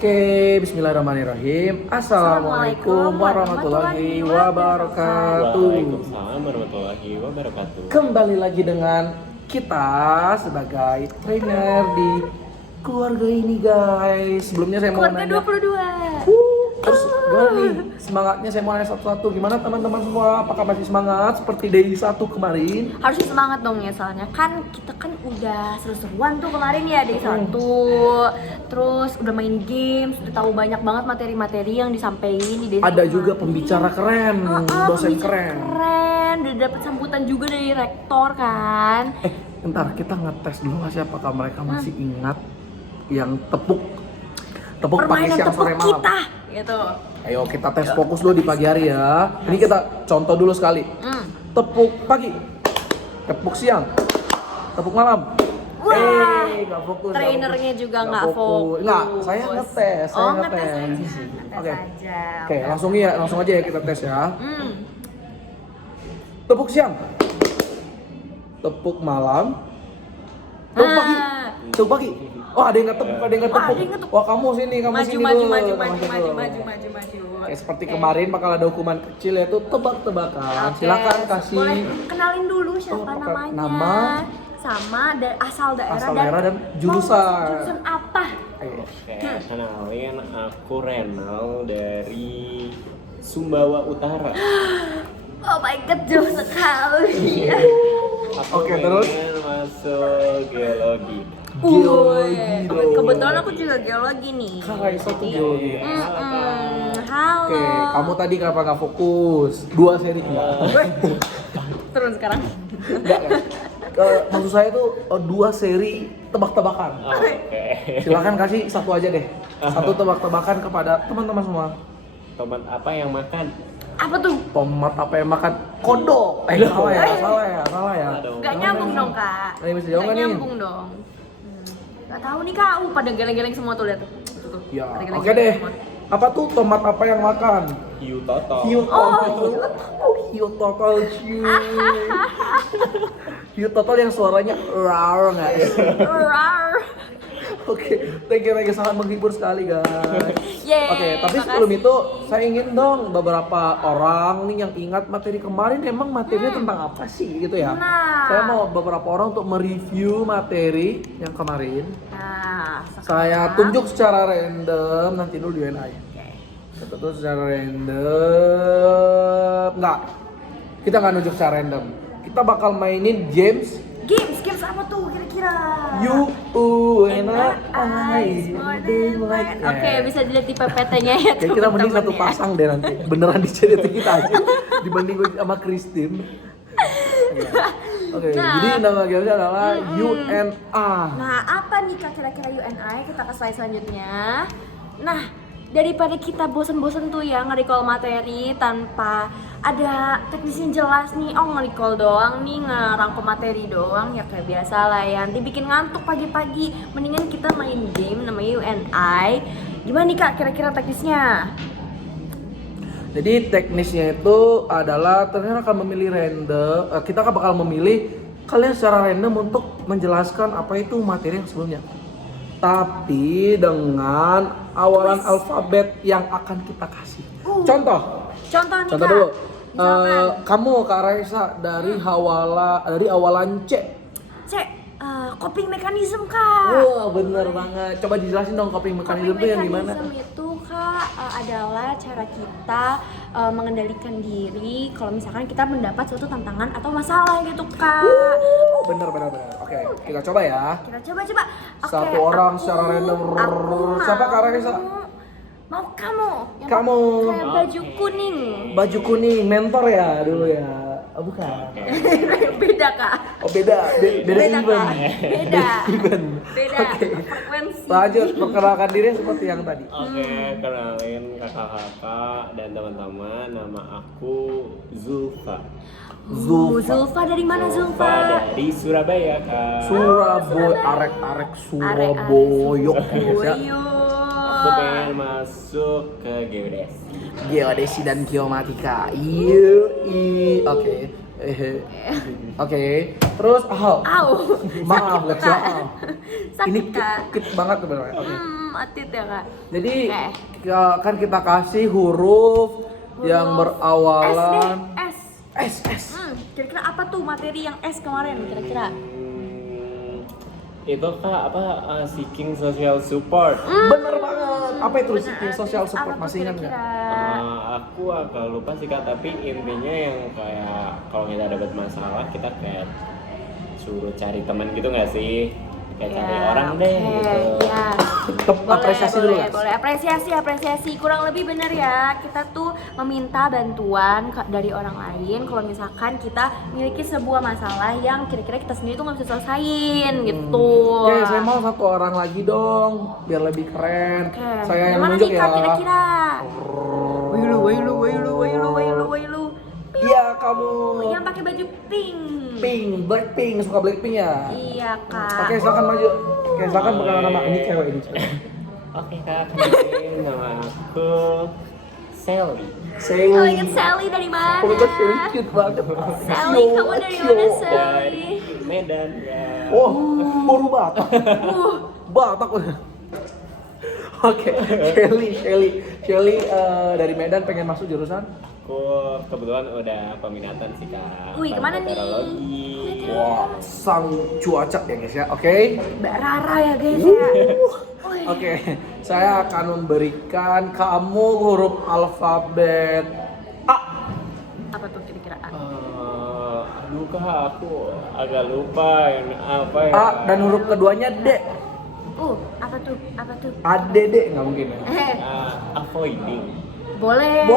Oke, bismillahirrahmanirrahim. Assalamualaikum warahmatullahi wabarakatuh. Waalaikumsalam warahmatullahi wabarakatuh. Kembali lagi dengan kita sebagai trainer di keluarga ini, guys. Sebelumnya saya mau Keluarga nanya. 22. Terus gimana nih semangatnya, saya mau nanya satu-satu. Gimana teman-teman semua? Apakah masih semangat seperti day 1 kemarin? Harusnya semangat dong ya, soalnya kan kita kan udah seru-seruan tuh kemarin ya day 1. Terus udah main games, udah tahu banyak banget materi-materi yang disampaikan di day 1. Ada juga pembicara keren, dosen pembicara keren, udah dapet sambutan juga dari rektor kan. Bentar, kita ngetes dulu nggak sih apakah mereka masih ingat yang tepuk pagi Permainan siang tepuk sore malam. kita gitu. Ayo kita tes fokus dulu di pagi hari ya. Ini kita contoh dulu sekali. Tepuk pagi, tepuk siang, tepuk malam. Wah, Nggak fokus. trainernya juga nggak fokus. Nggak, saya ngetes. Ngetes aja. Oke. Ngetes aja. Oke, langsung aja ya kita tes ya. Tepuk siang, tepuk malam, tepuk pagi, tepuk pagi. Oh, ada yang nggak tepuk, ada yang nggak tepuk. Wah, kamu sini Maju. dulu. Oke, seperti kemarin bakal ada hukuman kecil yaitu tebak-tebakan. Silakan kasih Boleh kenalin dulu siapa namanya, nama, sama asal daerah, dan jurusan. Jurusan apa? Oke, kenalin aku Renal dari Sumbawa Utara. Oh my god, jauh sekali. Aku Oke, terus? pengen masuk geologi. Geologi dong. Kebetulan aku juga geologi nih. Kak Raisa tuh geologi. Halo. Oke, kamu tadi kenapa nggak fokus? 2 seri enggak? Turun sekarang. Enggak kan? Maksud saya tuh 2 seri tebak-tebakan. Oke. Silakan kasih satu aja deh. Satu tebak-tebakan kepada teman-teman semua. Tomat apa yang makan? Apa tuh? Tomat apa yang makan? Kodok. Salah ya. Gak nyambung dong, Kak. Ini bisa jawab nggak nih? nyambung dong. Gak tahu nih, Kak. Pada geleng-geleng semua tuh, lihat tuh. Tuh. Ya, Pada oke geleng-geleng deh. semua. Apa tuh tomat apa yang makan? Hiu toto. Hiu total cuy. Hiu total yang suaranya rar nggak ya? Rar. Oke, thank you sangat menghibur sekali guys. Yeay, Oke, tapi makasih. sebelum itu saya ingin dong beberapa orang nih yang ingat materi kemarin emang materinya tentang apa sih gitu ya. Nah. Saya mau beberapa orang untuk mereview materi yang kemarin. Nah, Saya tunjuk secara random nanti dulu di WNA ya. Kita tuh secara random. Enggak. Kita nggak nunjuk secara random. Kita bakal mainin games Games apa tuh kira-kira? You and I like. Oke, bisa dilihat di PPT-nya ya. Kayak kita mending teman-teman satu ya. pasang deh nanti. Beneran di cerita kita aja dibanding gue sama Christine. Oke, Nah. jadi nama gamenya adalah You and I. Nah, apa nih Kak kira-kira UNI? Kita ke slide selanjutnya. Nah, daripada kita bosen-bosen tuh ya nge-recall materi tanpa ada teknisnya jelas nih, nge-recall doang nih, ngerangkum materi doang, ya kayak biasa lah ya, nanti bikin ngantuk pagi-pagi. Mendingan kita main game namanya UNI. Gimana nih Kak kira-kira teknisnya? Jadi teknisnya itu adalah ternyata akan memilih random. Kita akan bakal memilih kalian secara random untuk menjelaskan apa itu materi yang sebelumnya. Tapi dengan awalan alfabet yang akan kita kasih. Contoh Contoh nih Kak. dulu. Misalkan Kamu Kak Raisa dari awalan C. coping mechanism Kak. Wah, bener banget. Coba dijelasin dong coping mechanism itu yang gimana? Coping mechanism itu Kak adalah cara kita mengendalikan diri kalau misalkan kita mendapat suatu tantangan atau masalah gitu Kak. Bener. Oke, kita coba ya. Kita coba. Oke, Satu orang aku- secara random. aku Siapa Kak mau- Raisa? Mau kamu. Yang Kamu. pakai baju kuning. Baju kuning, mentor ya dulu ya. Oh, bukan. Beda Kak. Oh, beda event. Kak. Beda. Event. Beda. Oke. Frekuensi. Lanjut, perkenalkan diri seperti yang tadi. Oke, kenalin kakak-kakak dan teman-teman. Nama aku Zulfa. Zulfa dari mana Zulfa? Dari Surabaya, Kak. Surabaya, arek-arek Surabaya. Surabaya. Aku pengen masuk ke geodesi. Geodesi dan geomatika. Oke. Oke. Terus Au. maaf Sakit, Lex, Kak. maaf. Sakit, Ini Kak. kit banget sebenarnya. Oke. Atit ya kak. Jadi Oke. kan kita kasih huruf yang berawalan S. S. Kira-kira apa tuh materi yang S kemarin kira-kira? Itu kak seeking social support. Bener banget. Apa itu Bener, seeking social apa support tuh masih ingat nggak? kira-kira? Aku agak lupa sih kak, tapi intinya yang kayak kalau kita dapat masalah kita kayak suruh cari teman gitu nggak sih? Kayak cari orang deh gitu. Iya. Tetap apresiasi dulu guys. Boleh apresiasi. Kurang lebih bener ya. Kita tuh meminta bantuan dari orang lain kalau misalkan kita memiliki sebuah masalah yang kira-kira kita sendiri tuh nggak bisa selesain gitu. Oke, saya mau satu orang lagi dong, biar lebih keren. Oke. Saya yang Gimana nunjuk nih, ya. Kak, kira-kira? Wailu. Iya kamu. Yang pakai baju pink. Blackpink, suka Blackpink ya? Iya kak. Oke, silakan maju. Oke, silakan perkenalan nama ini cewek. Oke kak, kenalin nama aku Sally. Oh, ingat Sally dari mana? Oh my god, Sally cute banget. Sally, kamu dari mana Sally? Dari Medan ya. Oh, baru Batak. Batak. Oke, Shelly dari Medan pengen masuk jurusan? Aku kebetulan udah peminatan sih kak. Wih, kemana nih? Meteorologi. Wah, sang cuaca ya guys ya, oke? Mbak Rara ya guys ya. Wih. Oke, saya akan memberikan kamu huruf alfabet A. Apa tuh kira-kira? Aduh kak, aku agak lupa ini apa ya. A dan huruf keduanya D. Apa tuh? ADD nggak mungkin ya? Avoiding. Boleh.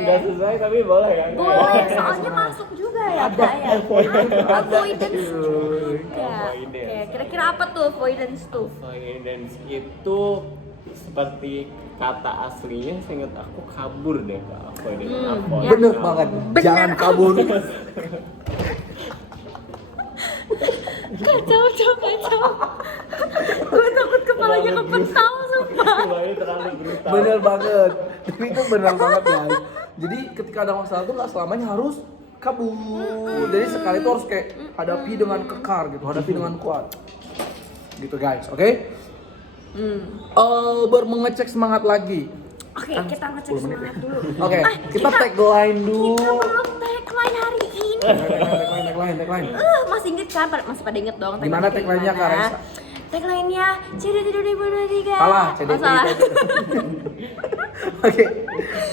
Nggak sesuai tapi boleh kan? Boleh, soalnya masuk juga ya kak ya. Avoidance juga. Oke, kira-kira apa tuh avoidance tuh? Avoidance itu seperti kata aslinya seingat aku kabur deh kak. Avoidance. Avoid. Bener banget, jangan kabur. Kacau. Gue takut kepalanya kepental sumpah. Mulai terlalu brutal. Bener banget, tapi itu bener banget ya. Jadi ketika ada masalah tuh nggak selamanya harus kabur. Jadi sekali itu harus kayak hadapi dengan kekar gitu, hadapi dengan kuat. Gitu guys, oke? Mengecek semangat lagi. Oke, kita ngecek semangat dulu. Oke, kita tagline dulu. Kita belum tagline hari ini. Tagline. Masih inget kan? Masih pada inget dong. Gimana tagline-nya, Kak Raisa? Tagline-nya CDT 2023. Salah, CDT. Salah. Oke,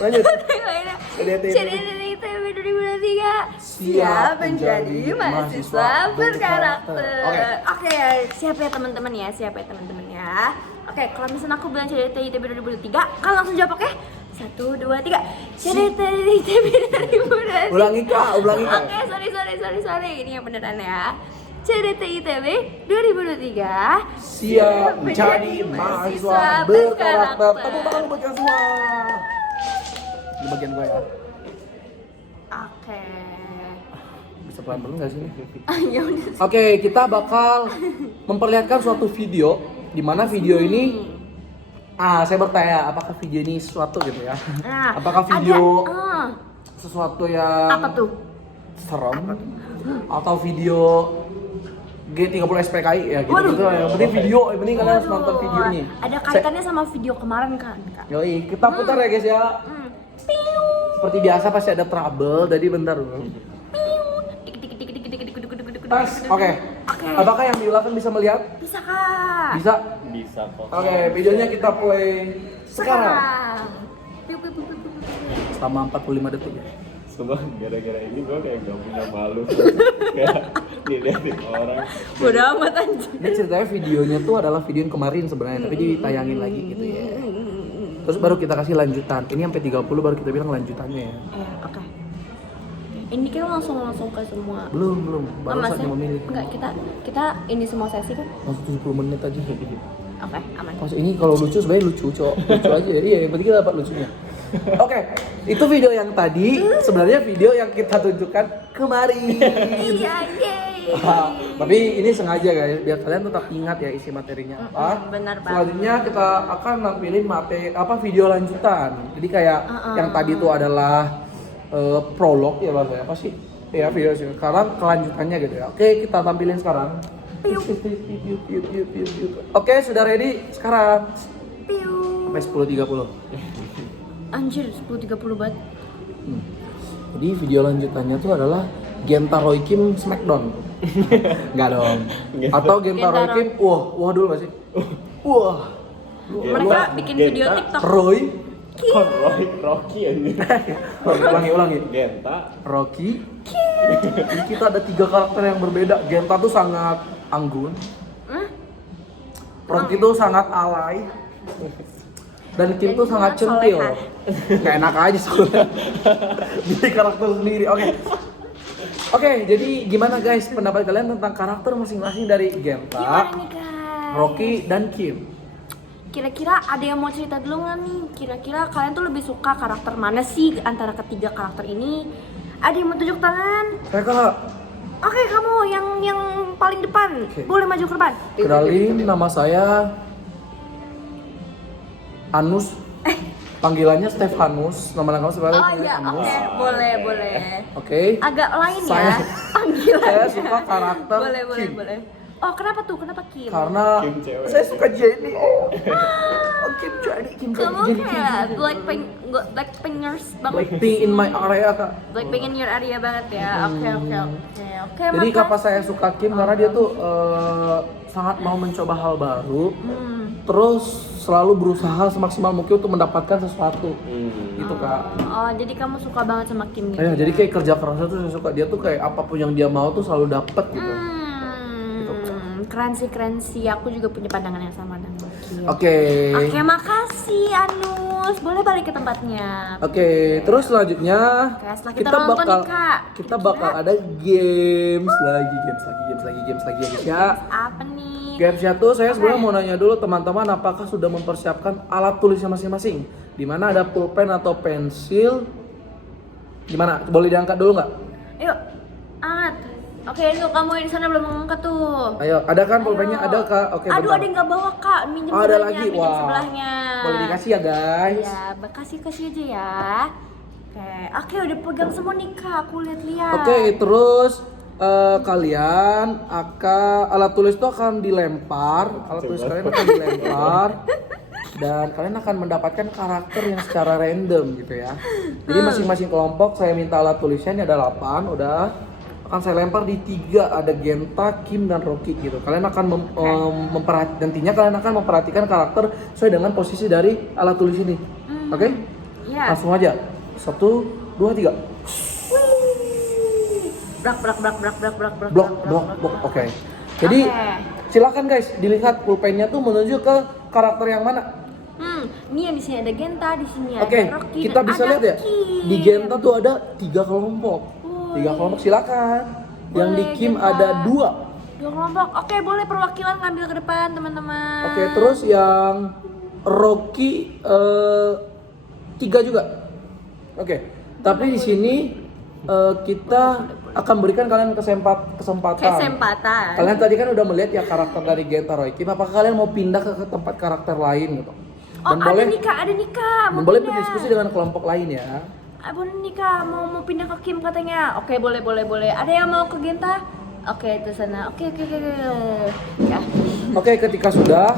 lanjut. Tagline-nya CDT. CDT 2023. Siap menjadi mahasiswa berkarakter. Oke, siap ya teman-teman ya. Oke, kalau misalnya aku bilang CDT ITB 2023, kalian langsung jawab oke? 1, 2, 3. CDT ITB 2023. Ulangi kak. Oke, sorry. Ini yang beneran ya. CDT ITB 2023 siap menjadi mahasiswa berkarakter. Tepuk tangan buat kalian semua. Ini bagian gue ya. Oke. Bisa pelan-pelan nggak sih? Ya udah. Oke, kita bakal memperlihatkan suatu video di mana video ini saya bertanya apakah video ini sesuatu gitu ya. Nah, apakah video ada, sesuatu yang apa tuh? serem atau video G30 SPKI ya gitu. Waduh. Gitu. Yang penting video, yang penting kalian harus nonton video ini. Ada kaitannya sama video kemarin kan, Kak? Yoi, kita putar ya guys ya. Piu. Seperti biasa pasti ada trouble, jadi bentar dulu. Tes, oke. Apakah yang di belakang bisa melihat? Bisa, Kak. Bisa kok. Oke, videonya kita play sekarang. Piu. Selama 45 detik ya. Sumpah gara-gara ini gue kayak gak punya malu. Kayak dilihatin orang. Bodoh amat anjing. Ini ceritanya videonya tuh adalah video yang kemarin sebenarnya, tapi ditayangin lagi gitu ya. Terus baru kita kasih lanjutan. Ini sampai 30 baru kita bilang lanjutannya ya. Oke. Ini kita langsung ke semua. Belum. Baru saatnya memilih. Enggak, kita ini semua sesi kan? Masuk 70 menit aja. Oke, aman. Pas ini kalau lucu sebenarnya lucu aja. Iya, yang penting kita dapat lucunya. Oke, itu video yang tadi sebenarnya video yang kita tunjukkan kemarin. Iya, yeay. Tapi ini sengaja guys, biar kalian tetap ingat ya isi materinya apa. Benar banget. Selanjutnya kita akan nampilin video lanjutan. Jadi kayak yang tadi itu adalah prolog ya bahasanya apa sih? Ya video sih. Sekarang kelanjutannya gitu ya. Oke, kita tampilin sekarang. Oke, sudah ready sekarang. Piu. Sampai 10.30. Anjir, 10.30 banget. Jadi video lanjutannya tuh adalah Genta Roy Kim Smackdown. Enggak dong. Atau Genta Roy Kim, wah dulu gak sih? Wah. Mereka bikin video Genta. TikTok. Roy, Kok Rocky ini? ulangi. Genta. Rocky. Jadi kita ada 3 karakter yang berbeda. Genta tuh sangat anggun. Rocky tuh sangat alay. Dan Kim tuh sangat centil. Gak enak aja soalnya. Jadi karakter sendiri. Oke, jadi gimana guys pendapat kalian tentang karakter masing-masing dari Genta, Gimana nih guys? Rocky, dan Kim? Kira-kira ada yang mau cerita dulu nggak nih? Kira-kira kalian tuh lebih suka karakter mana sih antara ketiga karakter ini? Ada yang mau tunjuk tangan? Mereka Oke, kamu yang paling depan. Oke. Boleh maju ke depan. kenalin, nama saya Anus. Panggilannya Stefanus. Nama lengkapnya sebenarnya Oh iya, Anus. oke, boleh. Oke. Agak lain ya Saya- panggilannya. Saya suka karakter Kim. boleh. Oh, kenapa tuh? Kenapa Kim? Karena Kim cewek. saya suka Jenny. Kim Kamu Jenny. kayak Blackpinkers banget. Blackpink in my area kak. Blackpink in your area banget ya. Oke. Jadi kenapa saya suka Kim karena dia tuh sangat mau mencoba hal baru, terus selalu berusaha semaksimal mungkin untuk mendapatkan sesuatu, gitu kak. Oh, jadi kamu suka banget sama Kim gitu? Jadi kayak kerja kerasnya tuh saya suka, dia tuh kayak apapun yang dia mau tuh selalu dapet gitu. Keren sih. Aku juga punya pandangan yang sama dengan Kim. Oke, Makasih Anus. Boleh balik ke tempatnya. terus selanjutnya Oke, setelah kita nonton nih, Kak, kita kira-kira- bakal ada games lagi ya guys ya. Apa nih? Gamesnya tuh saya sebenarnya mau nanya dulu teman-teman, apakah sudah mempersiapkan alat tulisnya masing-masing? Dimana ada pulpen atau pensil? Gimana? Boleh diangkat dulu nggak? Yuk, angkat. Oke, itu kamu di sana belum mengangkat tuh. Ayo, ada kan pulpennya? Ayo. Ada kak? Oke, Aduh, bentar. ada yang nggak bawa kak. Minjem Oh, ada sebelahnya, lagi? minjem Wah. sebelahnya. Boleh dikasih ya guys? Ya, kasih aja ya. Oke, udah pegang semua nih kak. Aku lihat-lihat. Oke, terus kalian alat tulis itu akan dilempar, alat tulis kalian akan dilempar dan kalian akan mendapatkan karakter yang secara random gitu ya. Jadi masing-masing kelompok saya minta alat tulisnya, ini ada 8, udah akan saya lempar di 3, ada Genta, Kim, dan Rocky gitu. Kalian akan nantinya kalian akan memperhatikan karakter sesuai dengan posisi dari alat tulis ini. Oke? Iya. Langsung aja. 1, 2, 3. Blok. Oke. Jadi silakan guys dilihat pulpennya tuh menuju ke karakter yang mana. Ini yang di sini ada Genta, di sini Oke, ada Rocky, kita dan bisa ada lihat ya. Kim. Di Genta tuh ada 3 kelompok. 3 kelompok silakan. Yang di Boleh, Kim Genta. ada 2. 2 kelompok. Oke, boleh perwakilan ngambil ke depan, teman-teman. Oke, terus yang Rocky 3 juga. Oke. Tapi di sini kita akan berikan kalian kesempatan. Kalian tadi kan udah melihat ya karakter dari Genta Roy Kim. Apakah kalian mau pindah ke tempat karakter lain gitu? Oh, ada nih kak. Dan boleh berdiskusi dengan kelompok lain ya. Boleh nih kak, mau pindah ke Kim katanya. Oke, boleh. Ada yang mau ke Genta? Oke, itu sana. Oke. Ya. Oke, ketika sudah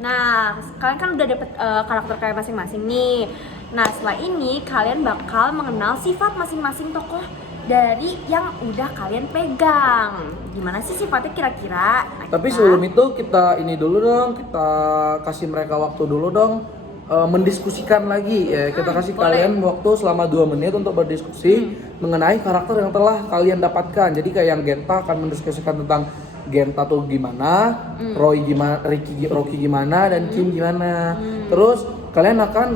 Nah, kalian kan udah dapet karakter kalian masing-masing nih. Nah, setelah ini kalian bakal mengenal sifat masing-masing tokoh dari yang udah kalian pegang. Gimana sih sifatnya kira-kira? Nah, tapi kita- sebelum itu kita ini dulu dong, kita kasih mereka waktu dulu dong mendiskusikan lagi ya. Kita kasih boleh. kalian waktu selama 2 menit untuk berdiskusi mengenai karakter yang telah kalian dapatkan. Jadi kayak yang Genta akan mendiskusikan tentang Genta tuh gimana, Roy gimana, Rocky gimana, dan Kim gimana. Terus kalian akan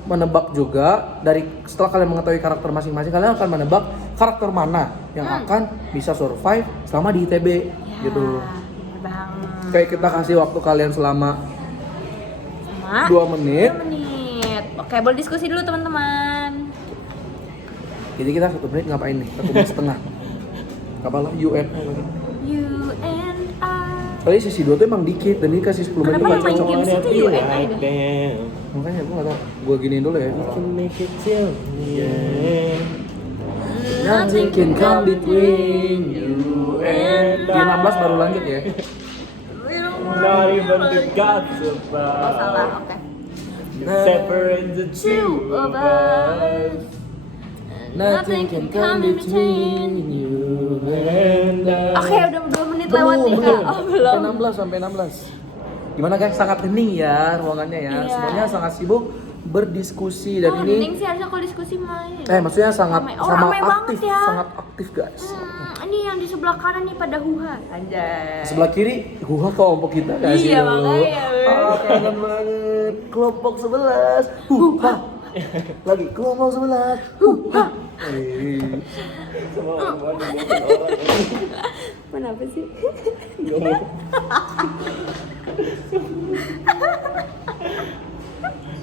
menebak juga dari setelah kalian mengetahui karakter masing-masing, kalian akan menebak karakter mana yang akan bisa survive selama di ITB gitu. Bener banget. Kayak kita kasih waktu kalian selama Sama 2 menit. 2 menit. Oke, boleh diskusi dulu teman-teman. Jadi kita 1 menit ngapain nih? 1 menit setengah. Apalah UN. You and I. Kali sesi 2 tuh emang dikit dan ini kasih 10 menit Kenapa nggak yang main cocok. games itu UNI dah? Makanya gue gak tau, gue giniin dulu ya. Nothing can come between you and di 16 baru lanjut ya. Not even the gods Oh salah, above oke. separate the two of us. Nothing can come between you and I. Oke, udah 2 menit lewat nih kak. Oh belum. Sampai 16. Gimana guys? Sangat hening ya ruangannya ya. Iya. Semuanya sangat sibuk berdiskusi dan Oh, ini mending sih harusnya kalau diskusi main. maksudnya sangat Ramai. Oh, sama ramai banget aktif, ya. sangat aktif guys. Ini yang di sebelah kanan nih pada huha. Anjay. Sebelah kiri, gua kelompok kita guys. Iya, dulu. makanya. Kangen banget. Kelompok 11. Lagi kelompok 11. Semua orang orang Kenapa sih?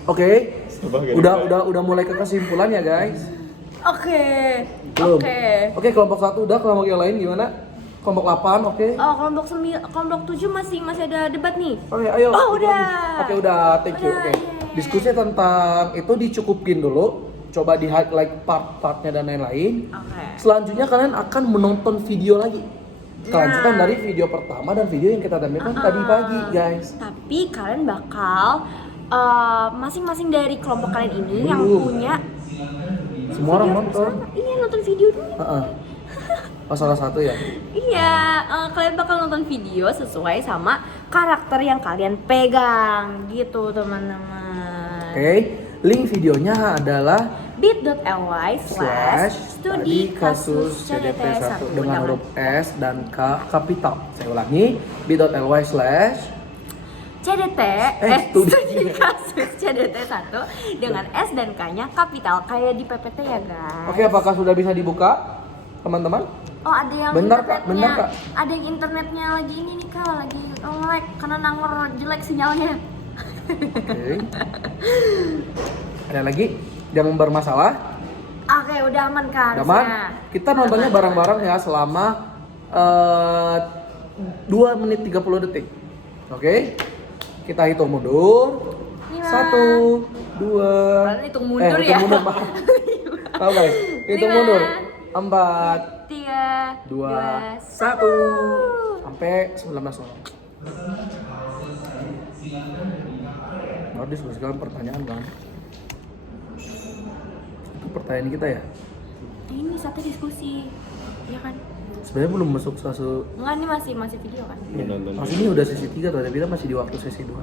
Oke. Coba gini. Udah mulai ke kesimpulan ya guys. Oke. Belum. Oke. Oke, kelompok 1 udah, kelompok yang lain gimana? Kelompok 8, oke. Oh, kelompok 7 masih ada debat nih. Oke, ayo. Oh, udah. Oke, udah. Thank you. Udah, Oke. yeay. Diskusi tentang itu dicukupin dulu. Coba di highlight part-partnya dan lain-lain. Oke. Selanjutnya kalian akan menonton video lagi. Kelanjutan Nah. dari video pertama dan video yang kita tampilkan tadi pagi, guys. Tapi kalian bakal masing-masing dari kelompok kalian ini yang Belum. punya Semua orang video nonton. bersama. Iya, nonton video dulu. Heeh. Oh, salah satu ya. Iya, kalian bakal nonton video sesuai sama karakter yang kalian pegang gitu, teman-teman. Oke. Link videonya adalah bit.ly/studi kasus CDT1 dengan huruf S dan K kapital. Saya ulangi, bit.ly/ CDT studi. studi kasus CDT1 dengan S dan K-nya kapital kayak di PPT ya guys. Oke, apakah sudah bisa dibuka, teman-teman? Oh, ada yang Bentar, Kak. internetnya, Bentar, Kak. ada yang internetnya lagi ini nih kak, lagi lag karena nangor jelek sinyalnya. Oke. Ada lagi yang bermasalah? Oke, udah aman kak. Aman? harusnya. Kita nontonnya bareng-bareng ya selama 2 menit 30 detik. Oke? Kita hitung mundur. 1, 2. Padahal hitung mundur ya. Hitung mundur, maaf. Tahu guys? Hitung 5, mundur. 4, 3, 2, 1. Sampai 19 orang. Harus diskusikan pertanyaan kan? Itu pertanyaan kita ya? Ini satu diskusi, ya kan? Sebenarnya belum masuk satu. Enggak, ini masih video kan? Menonton. Masih ini udah sesi 3 tuh, tapi kita masih di waktu sesi 2.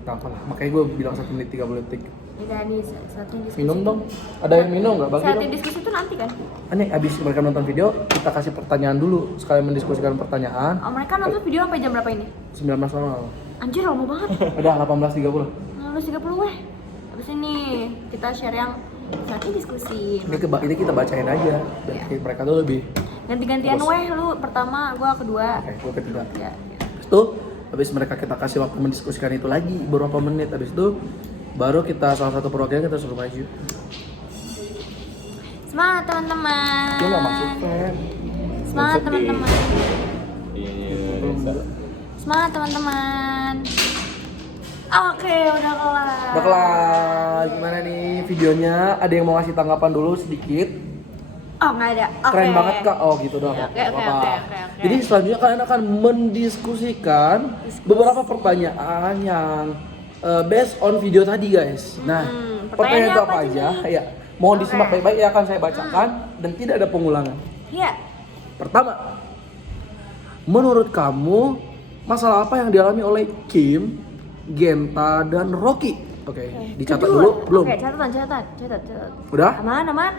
Gak apa lah, makanya gue bilang 1 menit 30 detik. Udah nih satu diskusi. Minum dong. Ada yang minum nggak? Bagi Saat dong. diskusi itu nanti kan? Ini abis mereka nonton video, kita kasih pertanyaan dulu. Sekalian mendiskusikan pertanyaan. Oh, mereka nonton video sampai jam berapa ini? 19.00. Anjir, lama banget. Udah 18.30. 19.30 weh. Habis ini kita share yang saatnya diskusi. Ini kita bacain aja. Biar Iya. mereka tuh lebih. Ganti-gantian Terus. weh, lu pertama, gua kedua. Oke, gue ketiga. Ya. Habis itu, habis mereka kita kasih waktu mendiskusikan itu lagi beberapa menit. Habis itu, baru kita salah satu perwakilan kita suruh maju. Semangat teman-teman. Lu nggak masuk, Fred. Semangat Masuk di- teman-teman. Iya, Belum. bisa. Semangat teman-teman. Oke, udah kelar. Udah kelar. Gimana nih videonya? Ada yang mau ngasih tanggapan dulu sedikit? Oh, nggak ada. Oke. Keren banget kak. Oh gitu doang. Oke, Nggak oke, apa-apa. oke. Jadi selanjutnya kalian akan mendiskusikan beberapa pertanyaan yang based on video tadi guys. Nah, pertanyaan pertanyaannya itu apa apa aja aja? nih? Ya, mohon disimak Oke. baik-baik ya, akan saya bacakan dan tidak ada pengulangan. Iya. Pertama, menurut kamu masalah apa yang dialami oleh Kim, Genta, dan Rocky? Oke, dicatat Kedua. dulu belum? Oke, catat. Udah? Aman.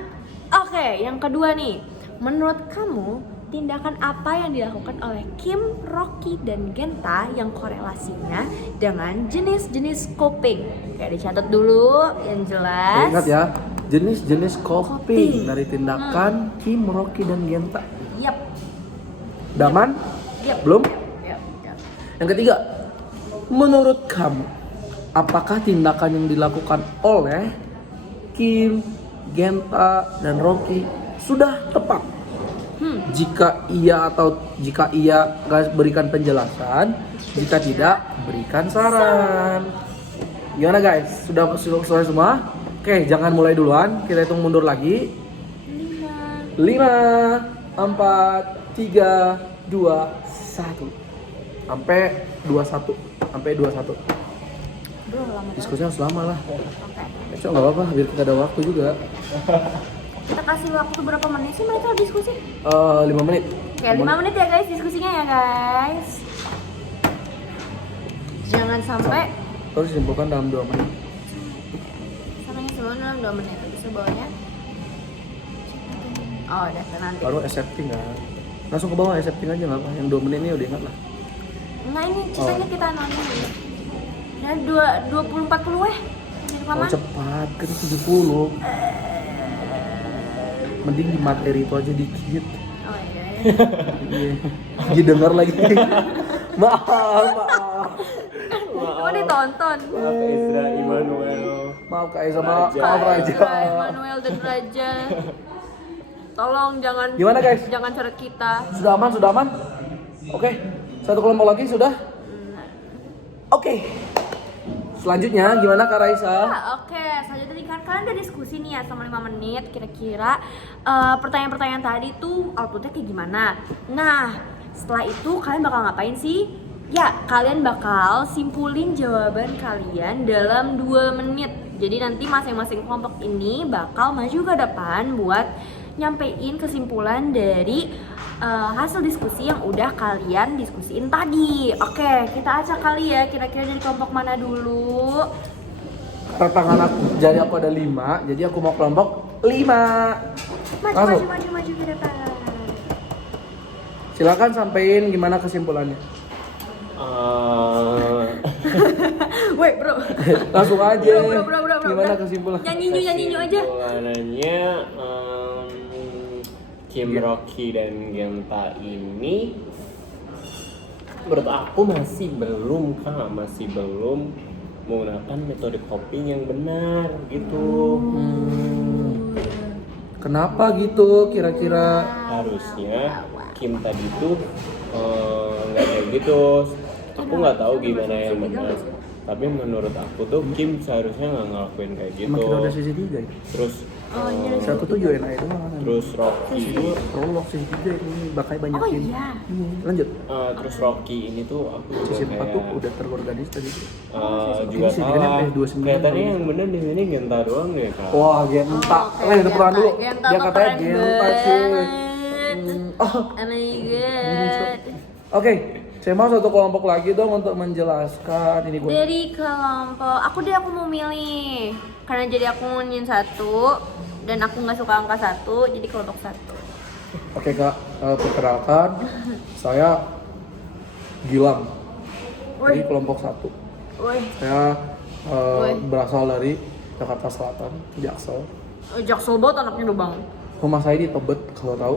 Oke, yang kedua nih. Menurut kamu, tindakan apa yang dilakukan oleh Kim, Rocky, dan Genta yang korelasinya dengan jenis-jenis coping? Oke, dicatat dulu yang jelas. Ingat ya, jenis-jenis Coping. coping dari tindakan Kim, Rocky, dan Genta. Yap. Daman? Yap. Belum? Yap. Yang ketiga, menurut kamu, apakah tindakan yang dilakukan oleh Kim, Genta, dan Rocky sudah tepat? Jika iya berikan penjelasan, jika tidak berikan saran. Gimana guys? Sudah selesai semua? Oke, jangan mulai duluan. Kita hitung mundur lagi. 5, 4, 3, 2, 1. Sampai 21. Bro, lama banget. Diskusinya harus lama lah. Oke. Cok nggak apa-apa, biar kita ada waktu juga. Kita kasih waktu berapa menit sih mereka diskusi? 5 menit. Oke, 5 menit ya guys diskusinya ya guys. Jangan sampai Terus disimpulkan dalam 2 menit. sananya sebelum dalam 2 menit. Bisa bawahnya. Oh, udah nanti. Baru accepting kan. Langsung ke bawah accepting aja nggak apa. Yang 2 menit ini udah ingat lah. Enggak, ini ceritanya kita nonton dulu. Dan 20-40 weh. Jadi Oh paman. cepat, kan 70. Mending di materi itu aja dikit. Oh iya. Iya. Didengar lagi. Maaf. Oh ditonton. Maaf Ezra Immanuel. Maaf Kak Eza, maaf Raja. Raja. Manuel dan Raja. Tolong jangan Gimana, guys? Jangan coret kita. Sudah aman? Oke. Satu kelompok lagi sudah? Oke. Selanjutnya gimana Kak Raisa? Oke, selanjutnya kan kalian udah diskusi nih ya selama 5 menit kira-kira pertanyaan-pertanyaan tadi tuh outputnya kayak gimana. Nah, setelah itu kalian bakal ngapain sih? Ya, kalian bakal simpulin jawaban kalian dalam 2 menit. Jadi nanti masing-masing kelompok ini bakal maju ke depan buat nyampein kesimpulan dari hasil diskusi yang udah kalian diskusiin tadi. Oke, kita acak kali ya, kira-kira dari kelompok mana dulu? Tantangan aku, jadi aku ada 5, jadi aku mau kelompok 5. Langsung. Maju ke depan. Silakan sampein gimana kesimpulannya. Wait bro, Langsung aja. bro. Gimana kesimpulan? Nyanyi aja. Kesimpulannya Kim Rocky dan Genta ini menurut aku masih belum menggunakan metode coping yang benar gitu. Kenapa gitu kira-kira? Harusnya Kim tadi tuh nggak kayak gitu. Aku nggak tahu gimana yang benar. Tapi menurut aku tuh Kim seharusnya nggak ngelakuin kayak gitu. Emang kita udah sisi 3 ya? Terus Oh iya. Satu tuh UNI doang. terus Rocky itu prolog sisi 3 ini bakal Oh banyakin. iya. Lanjut. terus Rocky ini tuh aku juga Sisi 4 tuh kayak udah terorganisir tadi. juga Sisi salah. 29 Kelihatannya yang benar di sini Genta doang deh kak. Wah, Genta. Oke, Tepuk tangan dulu. Genta Dia tuh katanya keren Genta sih. banget. Oh, Oh my god. oke. Saya mau satu kelompok lagi dong untuk menjelaskan ini gue. Dari kelompok, aku mau milih. Karena jadi aku nginin 1 dan aku nggak suka angka 1, jadi kelompok 1. Oke kak, perkenalkan saya Gilang. Jadi kelompok 1. Woi, Saya Woi. berasal dari Jakarta Selatan, Jaksel. Jaksel banget anaknya tuh bang. Rumah saya di Tebet, kalau tahu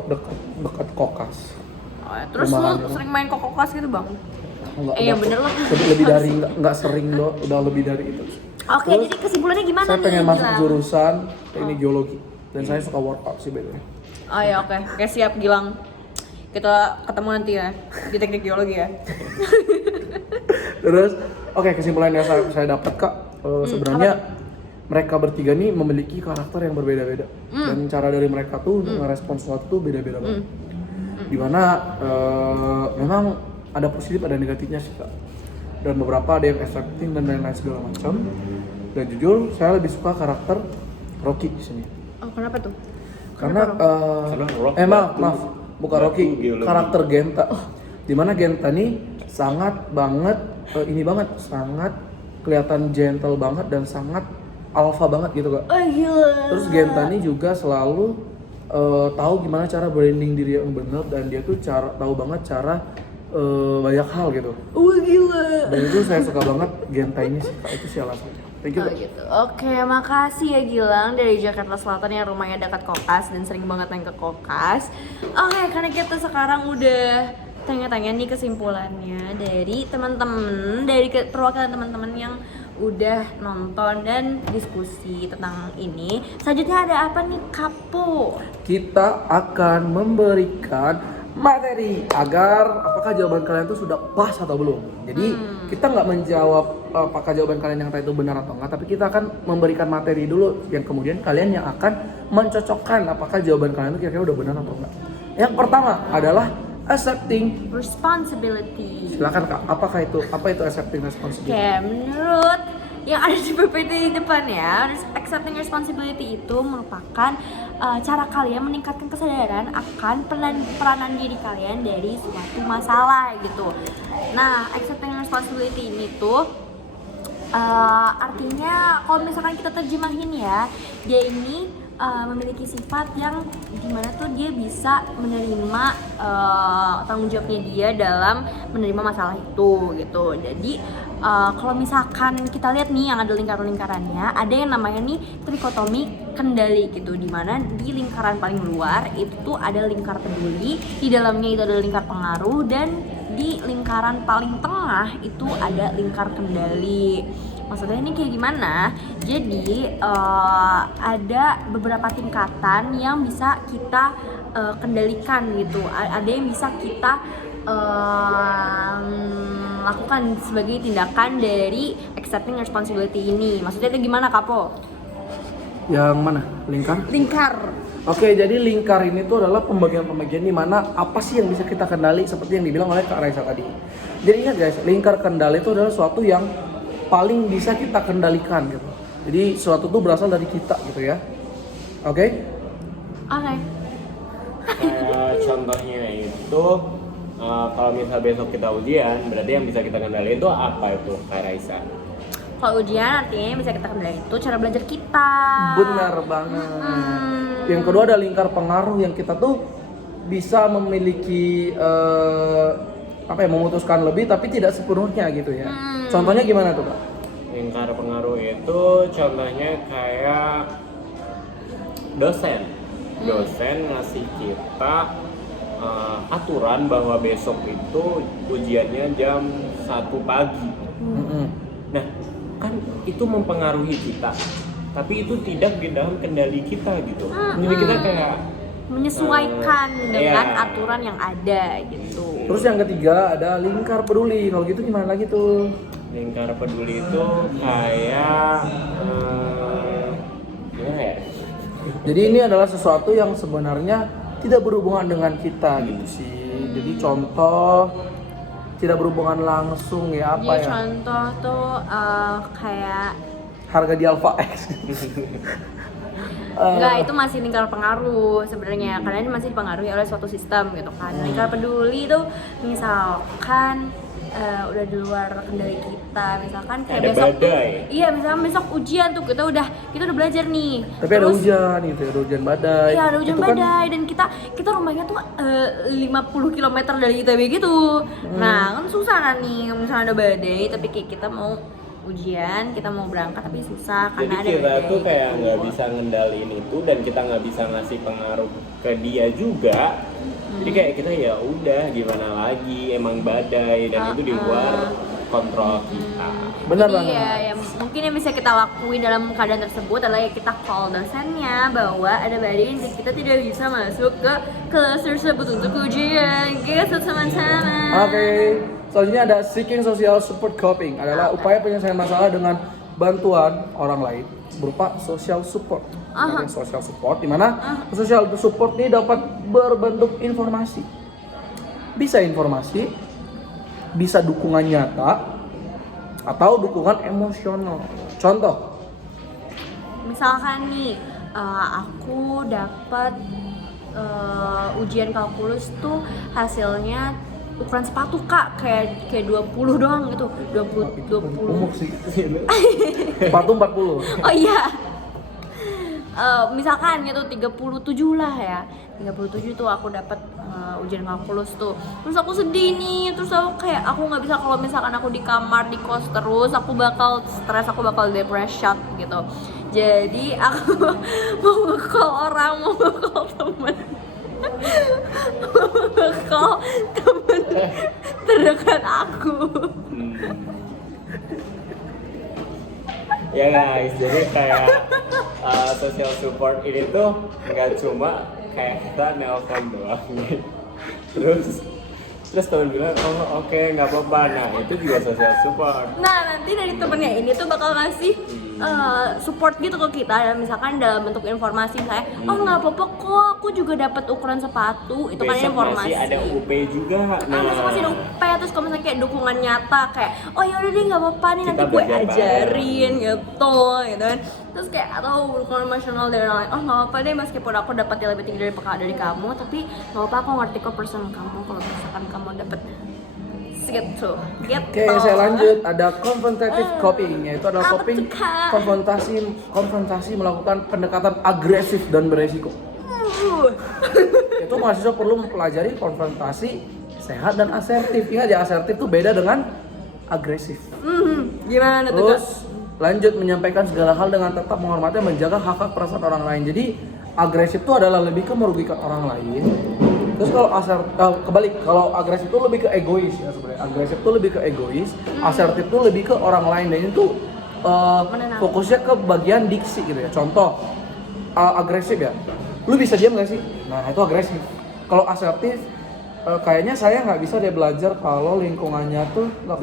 dekat Kokas. Oh, ya. Terus Rumahan lu gitu. sering main kokokas gitu bang? Enggak, Yang bener loh. lebih dari enggak sering loh, udah lebih dari itu. Oke, Terus, jadi kesimpulannya gimana Saya nih? pengen masuk Gilang? jurusan teknik geologi dan saya suka workout sih by the way. Oh ya oke, oke siap Gilang. Kita ketemu nanti ya di teknik geologi ya. Terus, oke kesimpulan yang saya dapat kak, sebenarnya mereka bertiga nih memiliki karakter yang berbeda-beda dan cara dari mereka tuh untuk ngerespon sesuatu tuh beda-beda banget. Dimana memang ada positif ada negatifnya sih kak. Dan beberapa ada yang accepting dan lain-lain segala macam. Dan jujur saya lebih suka karakter Rocky di sini. Oh kenapa tuh? Karena Karena Rocky maaf bukan batu Rocky, geologi. karakter Genta. Dimana Genta nih sangat banget sangat kelihatan gentle banget dan sangat alpha banget gitu kak. Oh gila. Terus Genta nih juga selalu tahu gimana cara branding diri yang benar dan dia tuh tahu banget cara banyak hal gitu. Oh gila. Dan itu saya suka banget Genta ini sih kak, itu sih alasannya. Thank you Oh kak. gitu. Oke, makasih ya Gilang dari Jakarta Selatan yang rumahnya dekat Kokas dan sering banget main ke Kokas. Oke, karena kita sekarang udah tanya-tanya nih kesimpulannya dari teman-teman, dari perwakilan teman-teman yang udah nonton dan diskusi tentang ini. Selanjutnya ada apa nih, Kapo? Kita akan memberikan materi agar apakah jawaban kalian itu sudah pas atau belum. Jadi kita nggak menjawab apakah jawaban kalian yang tadi itu benar atau enggak, tapi kita akan memberikan materi dulu yang kemudian kalian yang akan mencocokkan apakah jawaban kalian itu kira-kira udah benar atau enggak. Yang pertama adalah accepting Responsibility. silakan Kak, apa itu accepting responsibility? Kayak menurut yang ada di PPT di depan ya, accepting responsibility itu merupakan cara kalian meningkatkan kesadaran akan peranan diri kalian dari suatu masalah gitu. Nah, accepting responsibility ini tuh artinya kalau misalkan kita terjemahin ya, dia ini memiliki sifat yang dimana tuh dia bisa menerima tanggung jawabnya dia dalam menerima masalah itu gitu. Jadi kalau misalkan kita lihat nih yang ada lingkaran-lingkarannya, ada yang namanya nih trikotomi kendali gitu, dimana di lingkaran paling luar itu tuh ada lingkar peduli, di dalamnya itu ada lingkar pengaruh, dan di lingkaran paling tengah itu ada lingkar kendali. Maksudnya ini kayak gimana? Jadi ada beberapa tingkatan yang bisa kita kendalikan gitu. Ada yang bisa kita lakukan sebagai tindakan dari accepting responsibility ini. Maksudnya itu gimana, Kapo? Yang mana? Lingkar? Lingkar. Oke, jadi lingkar ini tuh adalah pembagian-pembagian di mana apa sih yang bisa kita kendali seperti yang dibilang oleh Kak Raisa tadi. Jadi ingat guys, lingkar kendali itu adalah suatu yang paling bisa kita kendalikan gitu. Jadi suatu tuh berasal dari kita gitu ya. Oke? Oke. Contohnya itu kalau misal besok kita ujian, berarti yang bisa kita kendali itu apa itu, Kak Raisa? Kalau ujian artinya yang bisa kita kendali itu cara belajar kita. Benar banget. Yang kedua ada lingkar pengaruh yang kita tuh bisa memiliki memutuskan lebih tapi tidak sepenuhnya gitu ya. Contohnya gimana tuh Kak? Lingkar pengaruh itu contohnya kayak dosen ngasih kita aturan bahwa besok itu ujiannya jam 1 pagi. Nah, kan itu mempengaruhi kita, tapi itu tidak di dalam kendali kita gitu. Jadi kita kayak menyesuaikan dengan aturan yang ada gitu. Terus yang ketiga ada lingkar peduli. Kalau gitu gimana lagi tuh? Lingkar peduli itu kayak gimana ya? Jadi ini adalah sesuatu yang sebenarnya tidak berhubungan dengan kita gitu sih. Jadi contoh tidak berhubungan langsung ya apa ya? Contoh tuh kayak Harga di Alpha X. enggak, itu masih lingkar pengaruh sebenarnya, karena ini masih dipengaruhi oleh suatu sistem gitu kan. Lingkar peduli itu misalkan udah di luar kendali kita, misalkan kayak ada besok badai. Iya, misalkan besok ujian tuh kita udah belajar nih. Tapi ada hujan gitu, ada hujan badai. Iya, ada hujan Itu kan badai dan kita rumahnya tuh 50 km dari ITB gitu. Nah, kan susah kan nih misalnya ada badai tapi kayak kita mau ujian, kita mau berangkat tapi susah karena Jadi ada kita badai tuh kayak gitu. nggak bisa ngendaliin itu dan kita nggak bisa ngasih pengaruh ke dia juga. Jadi kayak kita ya udah gimana lagi, emang badai dan itu di luar kontrol kita. benar Jadi banget. ya mungkin yang bisa kita lakuin dalam keadaan tersebut adalah ya kita call dosennya bahwa ada badai dan kita tidak bisa masuk ke kelas tersebut untuk ujian gitu teman-teman. Oke. Selanjutnya ada seeking social support coping, adalah upaya penyelesaian masalah dengan bantuan orang lain berupa social support. Ada social support di mana social support ini dapat berbentuk informasi. Bisa informasi, bisa dukungan nyata atau dukungan emosional. Contoh, Misalkan nih aku dapat ujian kalkulus tuh hasilnya ukuran sepatu Kak, kayak 20 doang gitu. 20. umur sih. Sepatu 40. Oh iya. Misalkan gitu 37 lah ya. 37 tuh aku dapat ujian kalkulus tuh. Terus aku sedih nih, terus aku nggak bisa kalau misalkan aku di kamar di kos terus, aku bakal stres, aku bakal depression gitu. Jadi aku mau nge-call orang, mau nge-call temen. Kau temen terdekat aku. Ya guys, jadi kayak social support ini tuh nggak cuma kayak kita nelpon doang nih. Terus temen bilang, oh oke, nggak apa-apa. Nah itu juga social support. Nah nanti dari temennya ini tuh bakal ngasih support gitu ke kita, misalkan dalam bentuk informasi saya, oh nggak apa-apa kok, aku juga dapat ukuran sepatu, itu kan Besok informasi. masih ada UP juga. Besok masih ada UP, terus kalau misalnya kayak dukungan nyata kayak, oh yaudah deh nggak apa-apa nih, nanti Kita gue belajar ajarin gitu kan. Terus kayak atau dukungan emosional dari orang lain, oh nggak apa-apa deh meskipun aku dapat yang lebih tinggi dari kamu, tapi nggak apa-apa, aku ngerti kok person kamu kalau misalkan kamu dapat gitu. Oke, saya lanjut. Ada confrontative coping, yaitu adalah Apa coping tuh, Kak? konfrontasi melakukan pendekatan agresif dan beresiko. Itu mahasiswa perlu mempelajari konfrontasi sehat dan asertif. Ingat ya, asertif itu beda dengan agresif. Gimana tuh Kak? Terus lanjut menyampaikan segala hal dengan tetap menghormati dan menjaga hak-hak perasaan orang lain. Jadi agresif itu adalah lebih ke merugikan orang lain. Terus kalau kebalik, kalau agresif itu lebih ke egois ya sebenarnya. Agresif itu lebih ke egois, asertif itu lebih ke orang lain, dan itu fokusnya ke bagian diksi gitu ya. Contoh agresif ya, lu bisa diam nggak sih? Nah itu agresif. Kalau asertif, kayaknya saya nggak bisa deh belajar kalau lingkungannya tuh nggak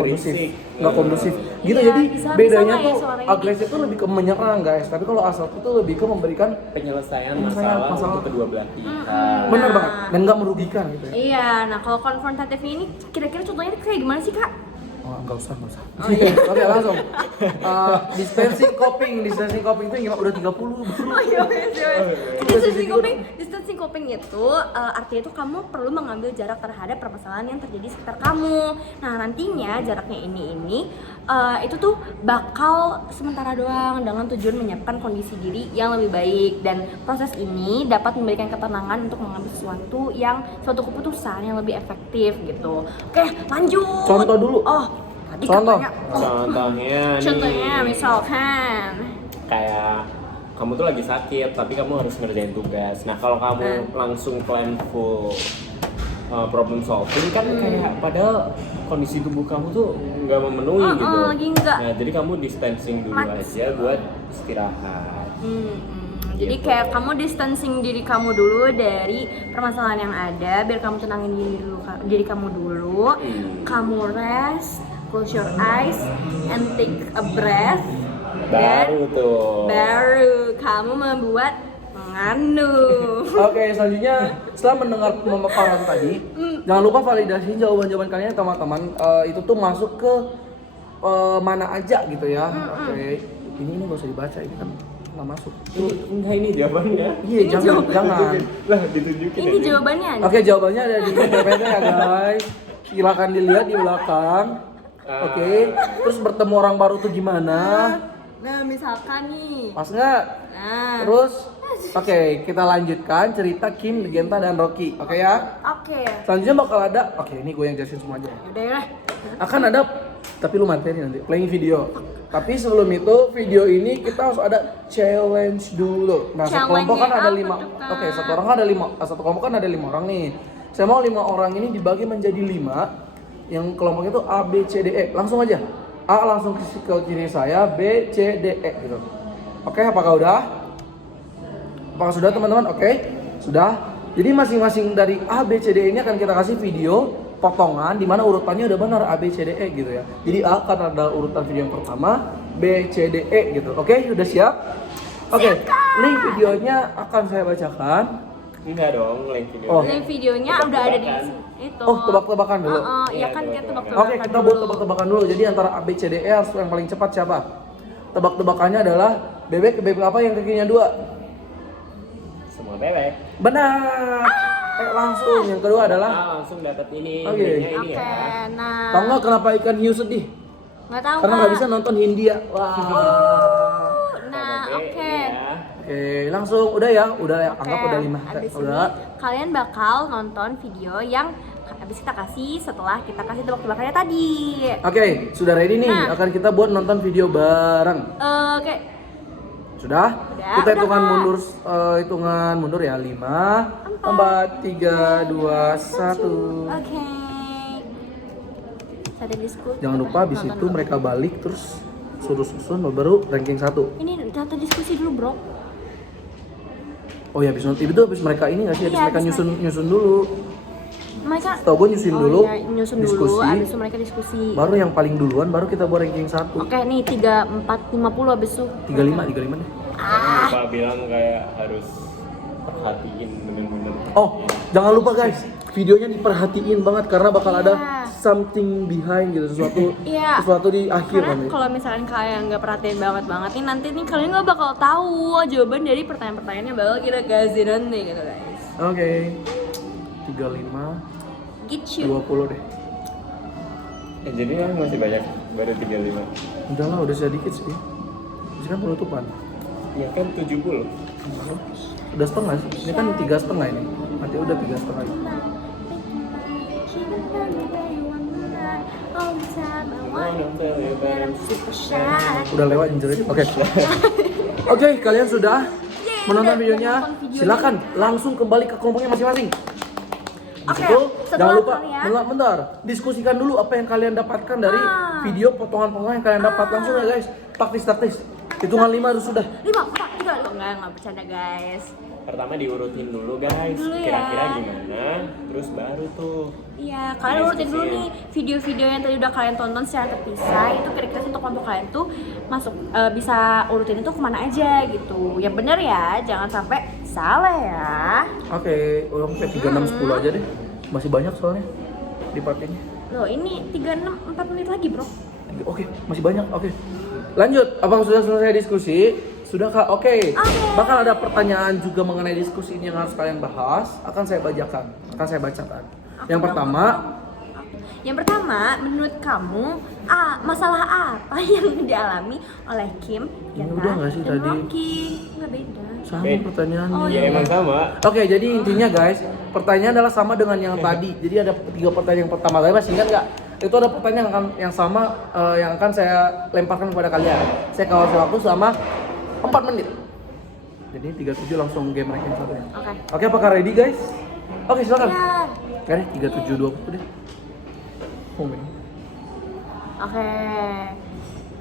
kondusif, gitu. Iya, Jadi bisa bedanya nggak ya tuh suaranya agresif tuh lebih ke menyerang guys, tapi kalau asertif tuh lebih ke memberikan Penyelesaian Penyelesaian masalah masalah. untuk kedua belah pihak. bener Nah. banget dan nggak merugikan gitu ya. Iya, nah kalau konfrontatif ini kira-kira contohnya kayak gimana sih Kak? Oh, nggak usah. Oh, iya. Oke, langsung. Distancing coping itu gimana? Udah 30 bro. Oh iya, distancing coping itu artinya itu kamu perlu mengambil jarak terhadap permasalahan yang terjadi di sekitar kamu. Nah nantinya jaraknya ini itu tuh bakal sementara doang dengan tujuan menyiapkan kondisi diri yang lebih baik, dan proses ini dapat memberikan ketenangan untuk mengambil suatu keputusan yang lebih efektif gitu. Oke, lanjut. Contoh dulu. Oh, tadi Contoh. katanya. Contohnya nih, Misalkan kayak kamu tuh lagi sakit tapi kamu harus ngerjain tugas. Nah kalau kamu langsung plan full problem solving kan kayak padahal kondisi tubuh kamu tuh nggak memenuhi gitu. lagi nggak. Nah jadi kamu distancing dulu aja buat istirahat. Jadi Gitu. kayak kamu distancing diri kamu dulu dari permasalahan yang ada, biar kamu tenangin diri kamu dulu. Kamu rest, close your eyes and take a breath. Baru kamu membuat mengandung. Oke, selanjutnya setelah mendengar pemaparan tadi, jangan lupa validasi jawaban-jawaban kalian teman-teman. Itu tuh masuk ke mana aja gitu ya. Oke, ini nggak usah dibaca, ini kan nggak masuk. Enggak, ini jawabannya. Iya, Ini jangan. Lah ditunjukin. Ini jawabannya ada. Oke, jawabannya ada di PPT ya guys. Silakan dilihat di belakang. Oke, terus bertemu orang baru tuh gimana? Nah, misalkan nih. Pas nggak? Nah. Terus, oke, kita lanjutkan cerita Kim, Genta, dan Rocky. Oke ya? Oke. Selanjutnya bakal ada, oke ini gue yang jelasin semua aja. Udah ya. Akan ada, tapi lu materi nanti, playing video. Tapi sebelum itu, video ini kita harus ada challenge dulu. Nah, satu kelompok kan ada 5. Oke, satu orang kan ada 5. Satu kelompok kan ada 5 orang nih. Saya mau 5 orang ini dibagi menjadi 5. Yang kelompoknya itu A, B, C, D, E. Langsung aja. A langsung ke kiri saya, B, C, D, E gitu. Oke, apakah udah? Apakah sudah teman-teman? Oke, sudah. Jadi masing-masing dari A, B, C, D ini akan kita kasih video potongan di mana urutannya udah benar A, B, C, D, E gitu ya. Jadi A akan ada urutan video yang pertama, B, C, D, E gitu. Oke, udah siap? Oke, link videonya akan saya bacakan. Enggak dong, link video. Oh. Link videonya udah ada di itu. Oh, tebak-tebakan dulu. Iya kan kita tebak-tebakan. Oke, kita buat tebak-tebakan dulu. Jadi antara A, B, C, D, E harus yang paling cepat siapa? Tebak-tebakannya adalah bebek apa yang kakinya 2? Semua bebek. Benar. Langsung. Yang kedua adalah Langsung dapat ini. Oke. Linknya ini Oke, ya. nah. tahu nggak kenapa ikan hiu sedih? Nggak tahu. Karena nggak bisa nonton Hindia. Wah. Nah, Sama B, oke. ini ya. Oke, langsung udah ya, udah ya. Oke, Anggap udah 5. abis Udah. ini kalian bakal nonton video yang habis kita kasih setelah kita kasih tebak-tebakannya tadi. Oke, sudah ready nih. Nah. Akan kita buat nonton video bareng. Oke. Sudah? Udah, Kita udah, hitungan Kak. hitungan mundur ya. 5, 4, 3, 2, 1. Oke. Ada diskusi. Jangan lupa habis itu mereka balik terus susun baru ranking 1. Ini data diskusi dulu bro. Oh ya, habis mereka ini nggak sih? Habis Iya, mereka habis nyusun dulu. Mereka Tahu gue nyusun dulu, iya, nyusun diskusi, dulu, abis itu mereka diskusi. baru yang paling duluan baru kita buat ranking 1. Oke nih 3, 4, 50 abis itu 35 deh. Lupa bilang kayak harus perhatiin bener-bener. Oh, jangan lupa guys, videonya diperhatiin banget karena bakal ada Iya. something behind gitu, Iya. sesuatu di akhir Karena nanti. kalau misalkan kalian nggak perhatiin banget nih nanti nih kalian nggak bakal tahu jawaban dari pertanyaan-pertanyaannya bakal kita kasih nanti gitu guys. Oke. 35 Gitu. 20 deh. Jadi kan masih banyak, baru 35. Udah lah, udah sedikit sih. Ini kan penutupan. Ya kan 70. Udah setengah sih. Ini kan 3,5 ini. Nanti udah 3,5. Udah lewat anjir. Oke. Oke, kalian sudah menonton videonya. Silakan langsung kembali ke kelompoknya masing-masing. Di Oke, situ, setelah jangan lupa kalian- bentar, diskusikan dulu apa yang kalian dapatkan dari video potongan-potongan yang kalian dapat. Langsung ya guys, taktis. Hitungan 5 harus sudah. 5, 4, 3, enggak bercanda guys. Pertama diurutin dulu guys, Dulu ya. kira-kira gimana, terus baru tuh. Iya, kalian urutin dulu nih video-video yang tadi udah kalian tonton secara terpisah. Itu kira-kira untuk kelompok kalian tuh masuk bisa urutin itu kemana aja gitu. Yang bener ya, jangan sampai salah ya. Oke, sampai 3, 6, 10 aja deh. Masih banyak soalnya di part ini. Loh ini 3, 6, 4 menit lagi bro. Oke, masih banyak. Oke. Lanjut, apakah sudah selesai diskusi? Sudah Kak? Oke. Bakal ada pertanyaan juga mengenai diskusi ini yang harus kalian bahas. Akan saya bacakan. Yang pertama, menurut kamu masalah apa yang dialami oleh Kim, Ini Geta, udah nggak sih dan tadi? Rocky? Nggak beda. sama Eh. pertanyaannya. Oh, Ya iya. emang sama. Oke, jadi intinya guys, pertanyaan adalah sama dengan yang tadi. Jadi ada 3 pertanyaan yang pertama. Tapi masih ingat nggak? Itu ada pertanyaan yang sama yang akan saya lemparkan kepada kalian. Saya kasih waktu selama 4 menit. Jadi 37 langsung game ranking 1 ya. Oke. Oke, apakah ready guys? Oke, silakan. Ya. Oke, 37 20 deh. Oh, man. Oke.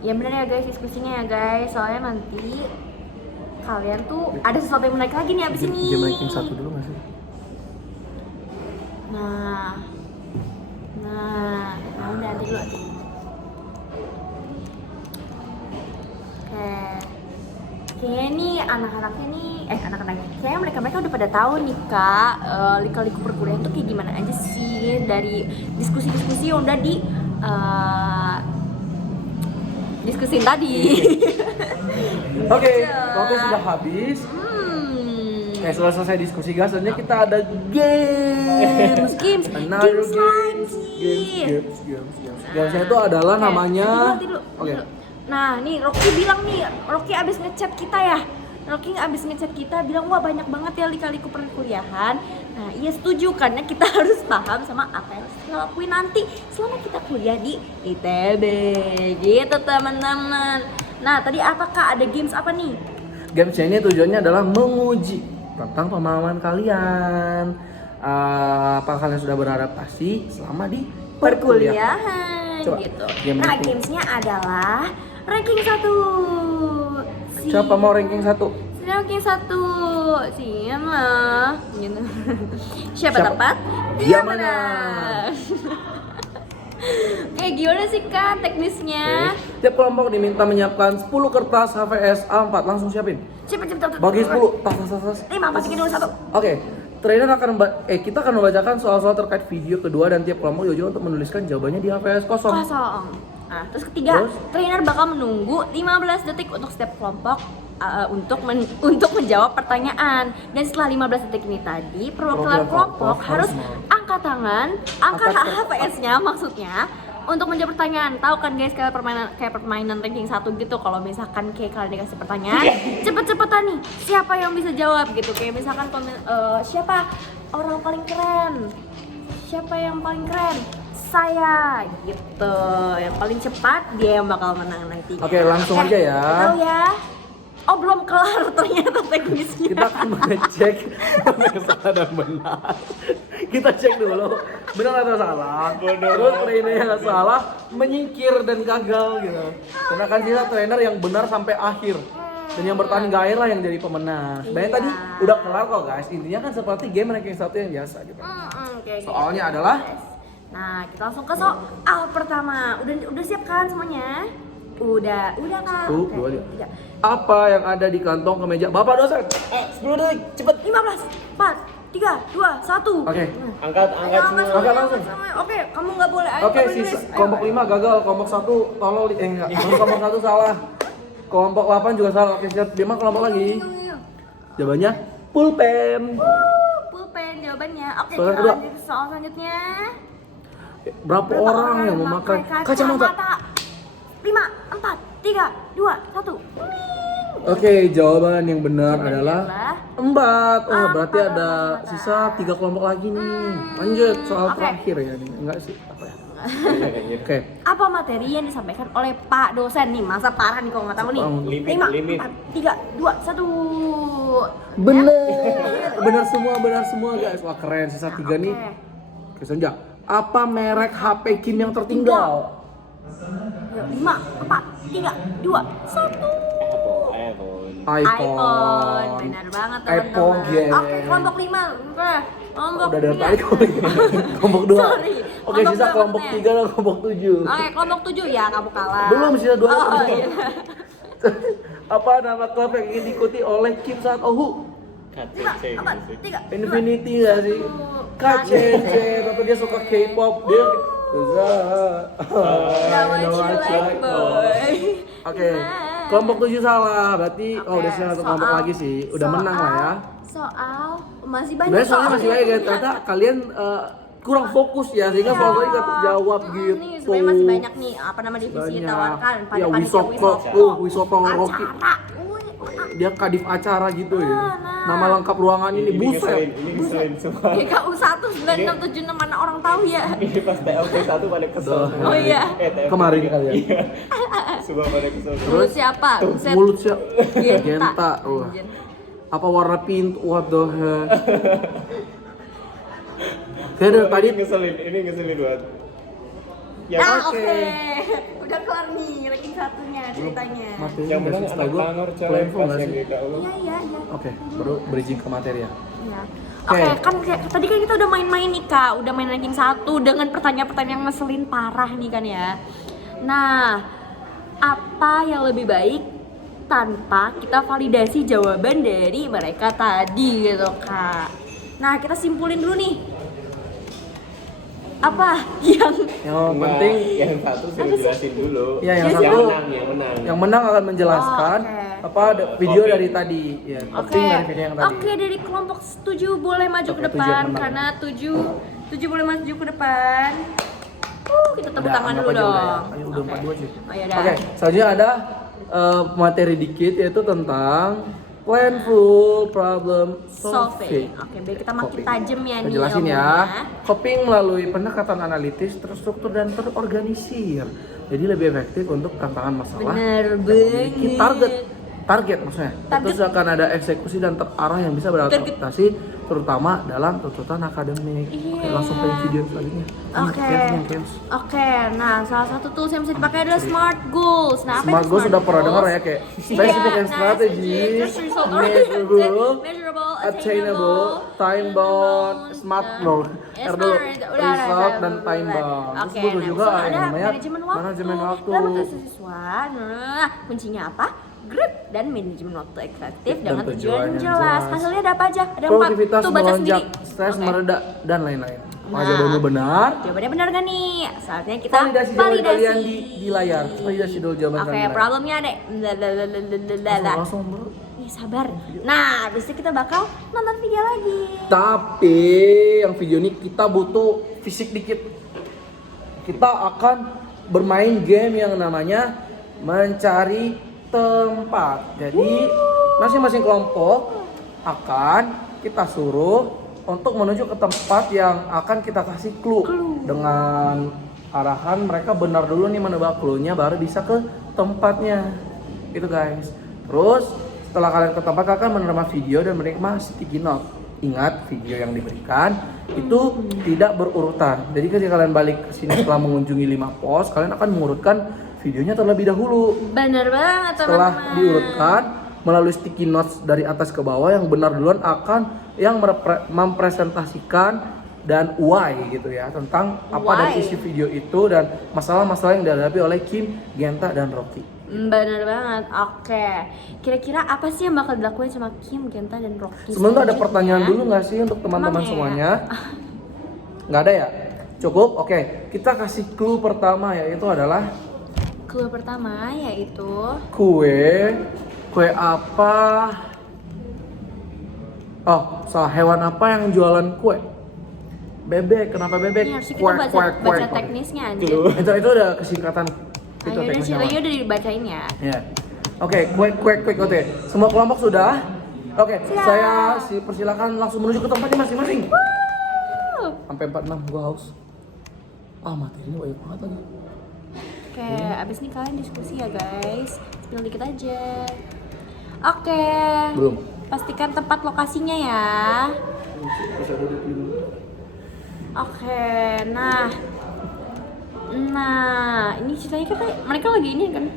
Ya bener ya guys diskusinya ya guys. Soalnya nanti kalian tuh ada sesuatu yang menarik lagi nih abis ini. Game ranking 1 dulu nggak sih? Nah, udah nanti dulu. Oke. Kayaknya nih anak-anaknya nih, kayaknya mereka udah pada tahu nih kak, lika-liku perkuliahan tuh kayak gimana aja sih dari diskusi-diskusi yang udah di diskusin tadi. Oke, waktu sudah habis. Setelah selesai diskusi guys, selanjutnya kita ada games. Games Another lagi. Gamesnya itu adalah Oke, namanya. nanti dulu. Oke. Nah, nih Rocky bilang nih, Rocky abis ngechat kita ya. Rocky abis ngechat kita bilang wah banyak banget ya lika-liku perkuliahan. Nah, iya setuju karena kita harus paham sama apa yang harus kita lakuin nanti selama kita kuliah di ITB. Gitu teman-teman. Nah, tadi apakah ada games apa nih? Gamesnya ini tujuannya adalah menguji tentang pemahaman kalian. Apakah kalian sudah beradaptasi selama di perkuliahan? Perkuliahan Coba, gitu. game Nah, ranking. gamesnya adalah ranking 1. Siapa mau ranking 1? Ranking 1. Siapa? Gitu. Siapa Siapa? tepat? Dia Dia menang. Kayak gimana sih Kak teknisnya? Oke. Tiap kelompok diminta menyiapkan 10 kertas HVS A4. Langsung siapin. Cepet. Bagi 10. Tas. 5, masukin dulu 1. Oke. Trainer akan kita akan membacakan soal-soal terkait video kedua dan tiap kelompok juga untuk menuliskan jawabannya di HVS kosong. Kosong. Nah, terus ketiga, Terus? trainer bakal menunggu 15 detik untuk setiap kelompok untuk menjawab pertanyaan. Dan setelah 15 detik ini tadi, perwakilan kelompok harus angkat tangan, angkat Angkat HVS-nya maksudnya untuk menjawab pertanyaan. Tahu kan guys kayak permainan ranking 1 gitu. Kalau misalkan kayak kalian dikasih pertanyaan, cepet-cepetan nih siapa yang bisa jawab gitu. Kayak misalkan siapa orang paling keren? Siapa yang paling keren? Saya gitu. Yang paling cepat dia yang bakal menang nanti. Oke, langsung aja ya. Tahu ya? Oh belum kelar ternyata teknisnya. Kita akan mengecek mana yang salah dan benar. Kita cek dulu benar atau salah. Terus trainer yang salah menyingkir dan gagal gitu. Karena kan kita trainer yang benar sampai akhir. Dan yang bertahan hingga akhir lah yang jadi pemenang. Sebenarnya Iya. tadi udah kelar kok guys. Intinya kan seperti game ranking 1 yang biasa gitu. Oke. Soalnya adalah Nah, kita langsung ke soal pertama. Udah siap kan semuanya? Udah kan? 1, 2, 3. Apa yang ada di kantong kemeja Bapak dosen? 10 detik, cepet. 15, 4, 3, 2, 1. Oke. Angkat semua. Angkat langsung. Oke, kamu nggak boleh. Ayo, Oke, kamu sisa nulis. Ayo. kelompok 5 gagal, kelompok 1 tolol enggak. Kelompok 1 salah. Kelompok 8 juga salah. Oke, siap. 5 kelompok lagi. Ayo. Jawabannya pulpen. Pulpen jawabannya. Oke, Soal kita kedua. lanjut ke soal selanjutnya. Berapa orang yang memakai kacamata? 5, 4, 3, 2, 1. Oke, jawaban yang benar adalah 4. Oh, berarti ada sisa 3 kelompok lagi nih. Lanjut soal Oke. terakhir ya nih. Enggak sih, apa ya? Oke. Apa materi yang disampaikan oleh Pak dosen nih? Masa parah nih kalau nggak tahu nih. Limit, 5, limit. 4, 3, 2, 1. Bener. Benar semua guys. Wah, keren. Sisa 3 nih. Oke, Sonja. Apa merek HP Kim yang tertinggal? 5, 4, 3, 2, 1. iPhone. Benar banget teman-teman. iPhone game. Oke, kelompok 5. Oke. Kelompok Udah dari 3. tadi kelompok 2. Sorry. Oke, sisa dua kelompok maksudnya. 3 dan kelompok 7. Oke, kelompok 7 ya kamu kalah. Belum, sisa 2. Oh, iya. Apa nama klub yang ingin diikuti oleh Kim saat Ohu? 5, 4, 3, Infinity nggak sih? KCC, tapi dia suka K-pop. Dia Oke, kelompok 7 salah. Berarti udah sisa satu kelompok lagi sih. Udah menang lah ya. Soal masih banyak Sebenarnya soalnya masih banyak ya. Ternyata kalian kurang fokus ya sehingga soalnya nggak terjawab gitu. Nih, sebenarnya masih banyak nih apa nama divisi Banyak. ditawarkan pada Ya, panitia Wisoto Rocky. acara. Dia kadif acara gitu ya. Nah. Nama lengkap ruangan ini buset. Ini ngeselin semua. GKU 19676 mana orang tahu ya. Ini pas TLP 1 pada kesel. Oh iya. TLP Kemarin tiga. kali ya. Iya. Semua pada kesel. Terus siapa? Buset. Mulut siap. Genta. Genta. Wah. Anjir. Apa warna pink? What the hell? Kayak dari tadi Ini ngeselin banget. Ya, Oke. Udah kelar nih ranking satunya ceritanya. materi yang menang basis anak lagu tanor cewek platform pas nggak yang sih? GKU. Iya. Oke, baru bridging ke materi ya. Iya. Oke. Oke, kan tadi kan kita udah main-main nih Kak, udah main ranking 1 dengan pertanyaan-pertanyaan yang ngeselin parah nih kan ya. Nah, apa yang lebih baik tanpa kita validasi jawaban dari mereka tadi gitu Kak. Nah, kita simpulin dulu nih. Apa yang Yang Enggak, penting yang satu sudah jelasin dulu. Iya, yang yang satu- menang. yang menang akan menjelaskan Oh, oke. apa video Copy. dari tadi ya, Oke, copying dari video yang tadi. oke dari kelompok 7 boleh maju ke Oke, 7 depan yang menang. karena 7 boleh maju ke depan. Kita tepuk Udah, tangan anggap dulu aja udah ya. dong. Ayo, udah 4-2 sih. Oh ya udah. Oke, selanjutnya ada materi dikit yaitu tentang planful problem solving. Solving. Oke, biar kita makin Coping. tajam ya Kita nih. jelasin ya. ilmunya. Coping melalui pendekatan analitis, terstruktur dan terorganisir. Jadi lebih efektif untuk tantangan masalah. Bener yang memiliki banget. target maksudnya. Target. Terus akan ada eksekusi dan terarah yang bisa beradaptasi terutama dalam tuntutan akademik. Oke, Iya. langsung play video selanjutnya. Oke. Chaos. Oke, nah salah satu tools yang bisa dipakai adalah Smart Goals. Nah, apa Smart itu Goals sudah pernah Goals? dengar ya kayak specific and strategy, measurable, attainable, time bound, smart goal, result dan time bound. Terus Oke, butuh nah, juga terus yang ada namanya manajemen waktu. Dalam siswa, nah, kuncinya apa? Grip dan manajemen waktu efektif Dan dengan tujuan tujuan yang jelas. jelas. Hasilnya ada apa aja? Ada 4. produktivitas Tuh baca melonjak, sendiri. stres Oke. mereda dan lain-lain. Nah. Jawabannya benar. Jawabannya benar gak nih? Saatnya kita Validasi jawaban kalian di layar. Validasi dulu jawaban Oke, kalian di layar. problemnya ada. Langsung bro. Nih sabar. Nah, habis itu kita bakal nonton video lagi. Tapi yang video ini kita butuh fisik dikit. Kita akan bermain game yang namanya mencari tempat. Jadi masing-masing kelompok akan kita suruh untuk menuju ke tempat yang akan kita kasih clue. Dengan arahan mereka benar dulu nih menebak clue-nya baru bisa ke tempatnya. Gitu guys. Terus Setelah kalian ke tempat, kalian menerima video dan menerima sticky note. Ingat, video yang diberikan itu tidak berurutan. Jadi ketika kalian balik ke sini setelah mengunjungi 5 pos, kalian akan mengurutkan videonya terlebih dahulu. Bener banget Setelah teman-teman. diurutkan melalui sticky notes dari atas ke bawah, yang benar duluan akan yang mempresentasikan dan why gitu ya, tentang apa dan Why? isi video itu dan masalah-masalah yang dihadapi oleh Kim, Genta, dan Rocky. Bener banget. Oke. Kira-kira apa sih yang bakal dilakuin sama Kim, Genta, dan Rocky? Sebelum itu ada selanjutnya? pertanyaan dulu nggak sih untuk teman-teman Emang ya? semuanya? Nggak ada ya? Cukup? Oke, kita kasih clue pertama, yaitu adalah Clue pertama yaitu kue apa? Oh, salah, hewan apa yang jualan kue? Bebek. Kenapa bebek? ini harusnya kita baca teknisnya anjir. Itu udah kesingkatan itu Ayo udah teknisnya. ceritanya udah dibacain ya. Ya. Oke, quick. Oke. Semua kelompok sudah? Oke, Siap. saya persilakan langsung menuju ke tempatnya masing-masing. Wuh. Sampai 46 gua haus. Materinya banyak banget lagi. Oke, abis ini kalian diskusi ya guys. Spill dikit aja. Oke. Belum. Pastikan tempat lokasinya ya. Bisa duduk dulu. Oke, nah, ini ceritanya kan mereka lagi ini kan,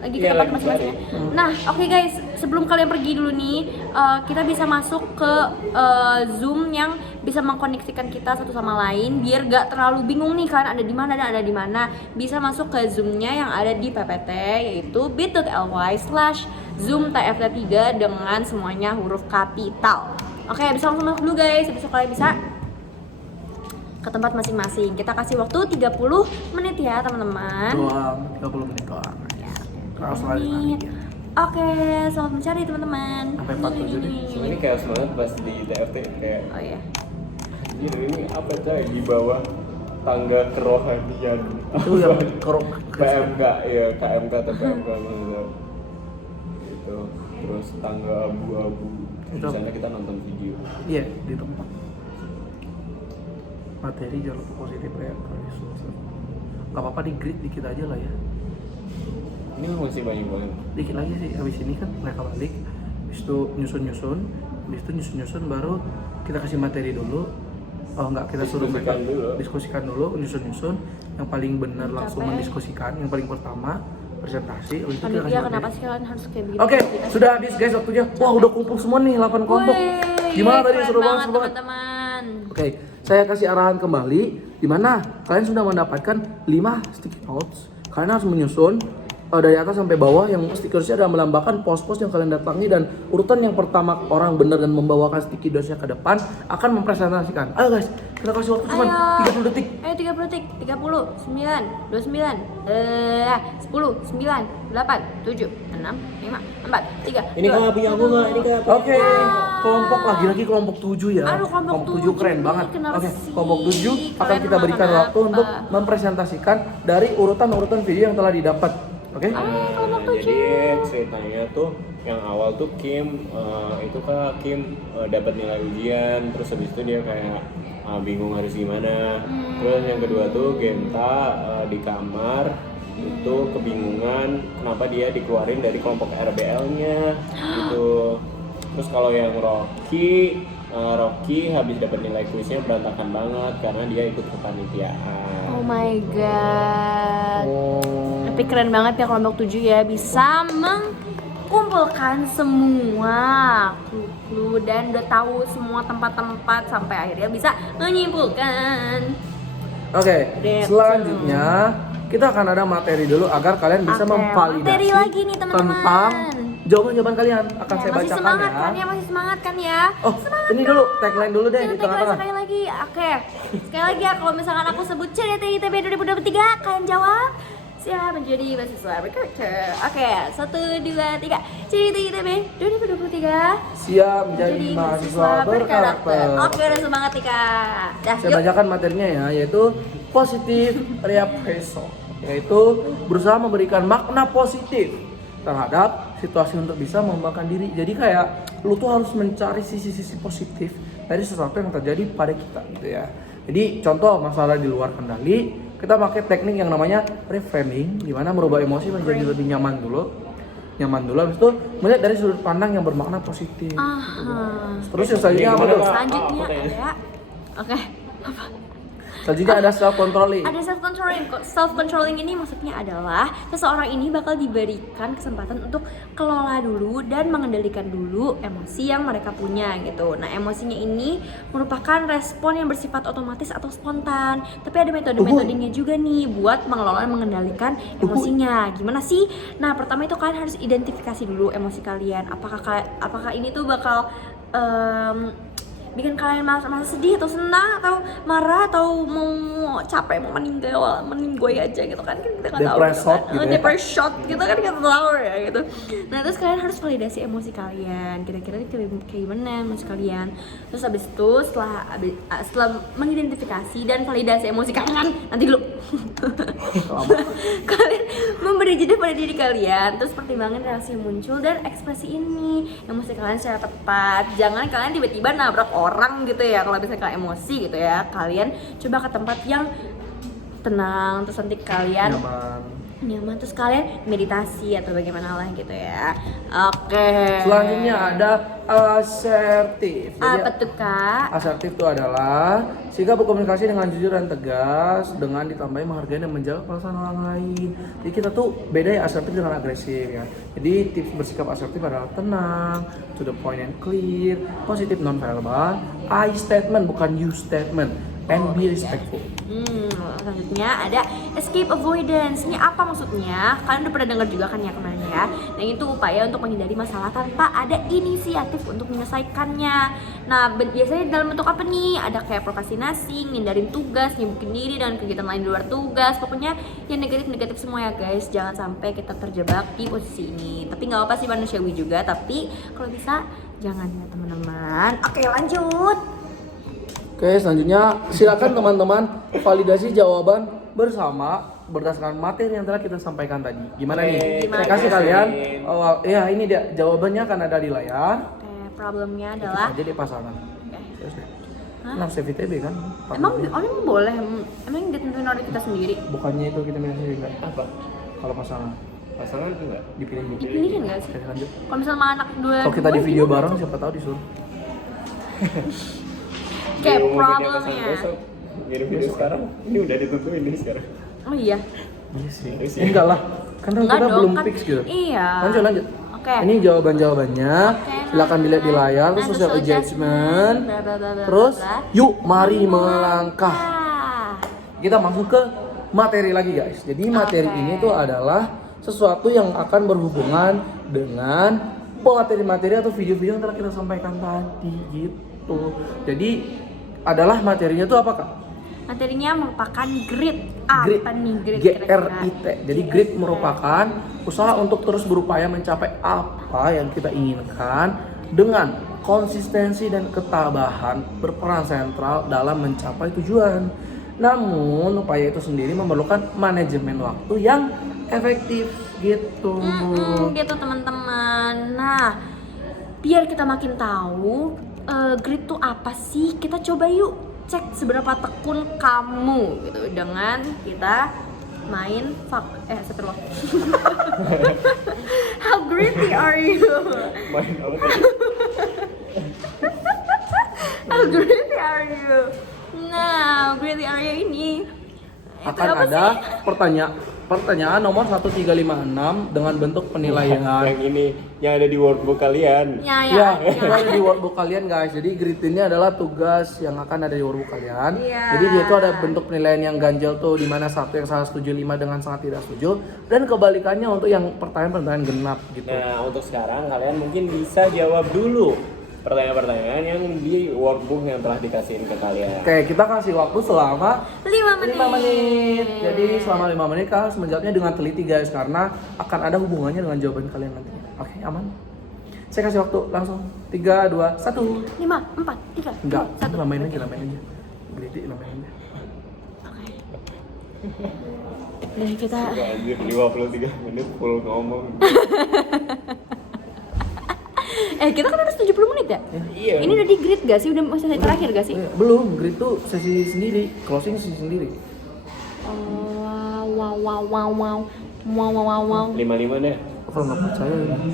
lagi ke Iya, tempat lagi masing-masing. Ya. Nah, oke guys, sebelum kalian pergi dulu nih, kita bisa masuk ke Zoom yang bisa mengkoneksikan kita satu sama lain, biar gak terlalu bingung nih kalian ada di mana dan ada di mana. Bisa masuk ke Zoom-nya yang ada di PPT, yaitu bit.ly/Zoom TFT3 dengan semuanya huruf kapital. Oke, bisa langsung masuk dulu guys, habis itu kalian bisa ke tempat masing-masing. Kita kasih waktu 30 menit ya teman-teman. Doang, 30 menit doang. Ya, Harus lari menit. nanti. Oke, selamat mencari teman-teman. Sampai 47 deh. Sebenarnya kayak semangat pas di TFT kayak Oh ya. anjir ini apa coy di bawah tangga kerohanian. Itu yang kerok PMK ya, KMK atau PMK maksudnya. Itu terus tangga abu-abu. Di Itu. sana kita nonton video. Iya, di tempat. Materi jangan lupa positif ya. Gak apa-apa, di grid dikit aja lah ya. Ini masih banyak banget. Dikit lagi sih, habis ini kan mereka balik, habis itu nyusun baru kita kasih materi dulu. Oh enggak, kita suruh mereka diskusikan dulu, nyusun yang paling benar langsung Capek. mendiskusikan, yang paling pertama presentasi, habis itu kita Panitia kasih kenapa materi. sih kalian harus kayak begini? Oke, sudah habis guys waktunya. Wah, udah kumpul semua nih 8 kelompok. Gimana tadi, seru banget. teman-teman. Oke, saya kasih arahan kembali di mana kalian sudah mendapatkan 5 sticky notes. Kalian harus menyusun dari atas sampai bawah, yang stikersnya adalah melambangkan pos-pos yang kalian datangi, dan urutan yang pertama orang benar dan membawakan sticky notes-nya ke depan akan mempresentasikan. Ayo guys, kita kasih waktu cuma 30 detik. Ayo 30 detik. 30, 9, 29, 10, 9, 8, 7, 6, 5, 4, 3. Ini kan punya aku nggak? Ini kan. Oke, kelompok lagi kelompok 7 ya. Aduh, kelompok 7 keren nih, banget. kenapa Oke, sih? kelompok 7 akan Kalian kita berikan makan waktu apa? untuk mempresentasikan dari urutan-urutan video yang telah didapat. Oke? Jadi ceritanya tuh yang awal tuh Kim itu kan Kim dapat nilai ujian, terus habis itu dia kayak bingung harus gimana. Terus yang kedua tuh Genta di kamar itu kebingungan kenapa dia dikeluarin dari kelompok RBL-nya gitu. Terus kalau yang Rocky habis dapat nilai kuisnya berantakan banget karena dia ikut kepanitiaan. Oh my god. Oh. Tapi keren banget ya kelompok 7 ya, bisa mengkumpulkan semua clue dan udah tahu semua tempat-tempat sampai akhirnya bisa menyimpulkan. Oke, Dep. selanjutnya kita akan ada materi dulu agar kalian bisa Oke, memvalidasi materi lagi nih, teman-teman. tentang jawaban-jawaban kalian. Akan Ya, saya masih bacakan semangat ya. kan ya, masih semangat kan ya. Oh, ini dulu tagline dulu deh di Jangan tengah-tengah. sekali lagi, oke. Sekali lagi ya, kalau misalkan aku sebut CDTITB 2023, kalian jawab siapa menjadi mahasiswa berkarakter. Oke, 1, 2, 3. CDTITB 2023 Siap menjadi mahasiswa berkarakter. Oke, udah semangat nih kak. Dah, Saya yuk. bacakan materinya ya, yaitu positif reappraisal, yaitu berusaha memberikan makna positif terhadap situasi untuk bisa mengembangkan diri. Jadi kayak lu tuh harus mencari sisi-sisi positif dari sesuatu yang terjadi pada kita gitu ya. Jadi contoh masalah di luar kendali, kita pakai teknik yang namanya reframing, di mana merubah emosi menjadi lebih nyaman dulu. nyaman dulu, habis itu melihat dari sudut pandang yang bermakna positif. Aha. Terus yang selanjutnya apa tuh? Selanjutnya Apa ada, oke. Selanjutnya ada self controlling. Ada self controlling ini maksudnya adalah seseorang ini bakal diberikan kesempatan untuk kelola dulu dan mengendalikan dulu emosi yang mereka punya gitu. Nah, emosinya ini merupakan respon yang bersifat otomatis atau spontan. Tapi ada metode-metodenya juga nih buat mengelola dan mengendalikan emosinya. Gimana sih? Nah, pertama itu kalian harus identifikasi dulu emosi kalian. Apakah ini tuh bakal bikin kalian merasa sedih atau senang atau marah atau mau capek mau meninggoy aja gitu kan kita nggak tahu Depressed gitu gitu kan ya. depressed gitu kan kita tahu ya gitu. Nah terus kalian harus validasi emosi kalian kira-kira kayak gimana emosi kalian. Terus habis itu setelah mengidentifikasi dan validasi emosi kalian nanti dulu kalian memberi jeda pada diri kalian, terus pertimbangkan reaksi yang muncul dan ekspresi ini emosi kalian secara tepat. Jangan kalian tiba-tiba nabrak orang gitu ya. Kalau misalnya kalian emosi gitu ya, kalian coba ke tempat yang tenang, terus nanti kalian nyaman terus kalian meditasi atau bagaimana lah gitu ya. Oke. Selanjutnya ada asertif. Jadi, apa tuh kak? asertif itu adalah sikap berkomunikasi dengan jujur dan tegas dengan ditambahi menghargai dan menjaga perasaan orang lain. Jadi kita tuh beda ya asertif dengan agresif ya. Jadi tips bersikap asertif adalah tenang, to the point and clear, positif non verbal, I statement bukan you statement, and be respectful. Selanjutnya ada escape avoidance. Ini apa maksudnya? Kalian udah pernah dengar juga kan ya kemarin ya. Nah itu upaya untuk menghindari masalah tanpa ada inisiatif untuk menyelesaikannya. Nah biasanya dalam bentuk apa nih? Ada kayak prokrastinasi, ngindarin tugas, nyibukin diri dan kegiatan lain di luar tugas. Pokoknya yang negatif-negatif semua ya guys. Jangan sampai kita terjebak di posisi ini. Tapi nggak apa sih manusiawi juga. Tapi kalau bisa jangan ya teman-teman. Oke lanjut. Oke, selanjutnya silakan teman-teman validasi jawaban bersama berdasarkan materi yang telah kita sampaikan tadi. Gimana nih? Gimana? Saya kasih kalian ya ini dia jawabannya akan ada di layar. Oke, problemnya adalah Aja di pasangan. Terus deh. Hah? Nah, CVTB kan? emang boleh? Emang ditentuin oleh kita sendiri? Bukannya itu kita milih sendiri enggak? Apa? Kalau pasangan Pasangan itu enggak? dipilih. Dipilihin nggak sih? Oke, lanjut. Kalau misalnya sama anak dua Kalau kita di video bareng siapa tahu disuruh. kayak Diumumin pasangan problemnya. besok. Ngirim video sekarang. Ini udah ditentuin nih sekarang. Oh iya. Iya sih. Harus ya. Enggak lah. Kan Enggak kita dong, belum kan- fix gitu. Iya. Lanjut. Oke. Ini jawaban-jawabannya. Oke, Silakan dilihat di layar terus nah, social social adjustment. bla, bla, bla, bla, Terus bla. yuk mari melangkah. Ah. Kita masuk ke materi lagi guys. Jadi materi Oke. ini tuh adalah sesuatu yang akan berhubungan dengan materi-materi atau video-video yang telah kita sampaikan tadi gitu. Jadi adalah materinya tuh apa kak? Materinya merupakan grit. Apa nih grit? GRIT. Jadi grit merupakan usaha untuk terus berupaya mencapai apa yang kita inginkan dengan konsistensi dan ketabahan berperan sentral dalam mencapai tujuan. Namun upaya itu sendiri memerlukan manajemen waktu yang efektif gitu. Gitu teman-teman. Nah, biar kita makin tahu grit tuh apa sih, kita coba yuk cek seberapa tekun kamu gitu dengan kita main setelah how gritty are you? Main apa tadi? How gritty are you? Nah, gritty are you ini itu Akan apa ada sih? pertanyaan nomor 1356 dengan bentuk penilaian. Yang ini yang ada di workbook kalian. Ya, itu ada di workbook kalian guys. Jadi grit ini adalah tugas yang akan ada di workbook kalian. Iya. Jadi dia itu ada bentuk penilaian yang ganjil tuh, di mana satu yang sangat setuju, 5 dengan sangat tidak setuju, dan kebalikannya untuk yang pertanyaan-pertanyaan genap gitu. Nah, untuk sekarang kalian mungkin bisa jawab dulu pertanyaan-pertanyaan yang di workbook yang telah dikasihin ke kalian. Oke, kita kasih waktu selama 5 menit. 5 menit. Jadi selama 5 menit kalian harus menjawabnya dengan teliti guys, karena akan ada hubungannya dengan jawaban kalian nanti. Oke, aman? Saya kasih waktu langsung 3, 2, 1. 5, 4, 3, Enggak, 1. lamain aja. Geliti, lamain aja. Oke. Dan kita Anjir, 53 menit full ngomong. kita kan udah 70 menit ya? Iya. Ini udah di grid gak sih? Udah sesi terakhir gak sih? Belum, grid tuh sesi sendiri, closing sesi sendiri. Wow. 55 deh. kalau nggak percaya ini.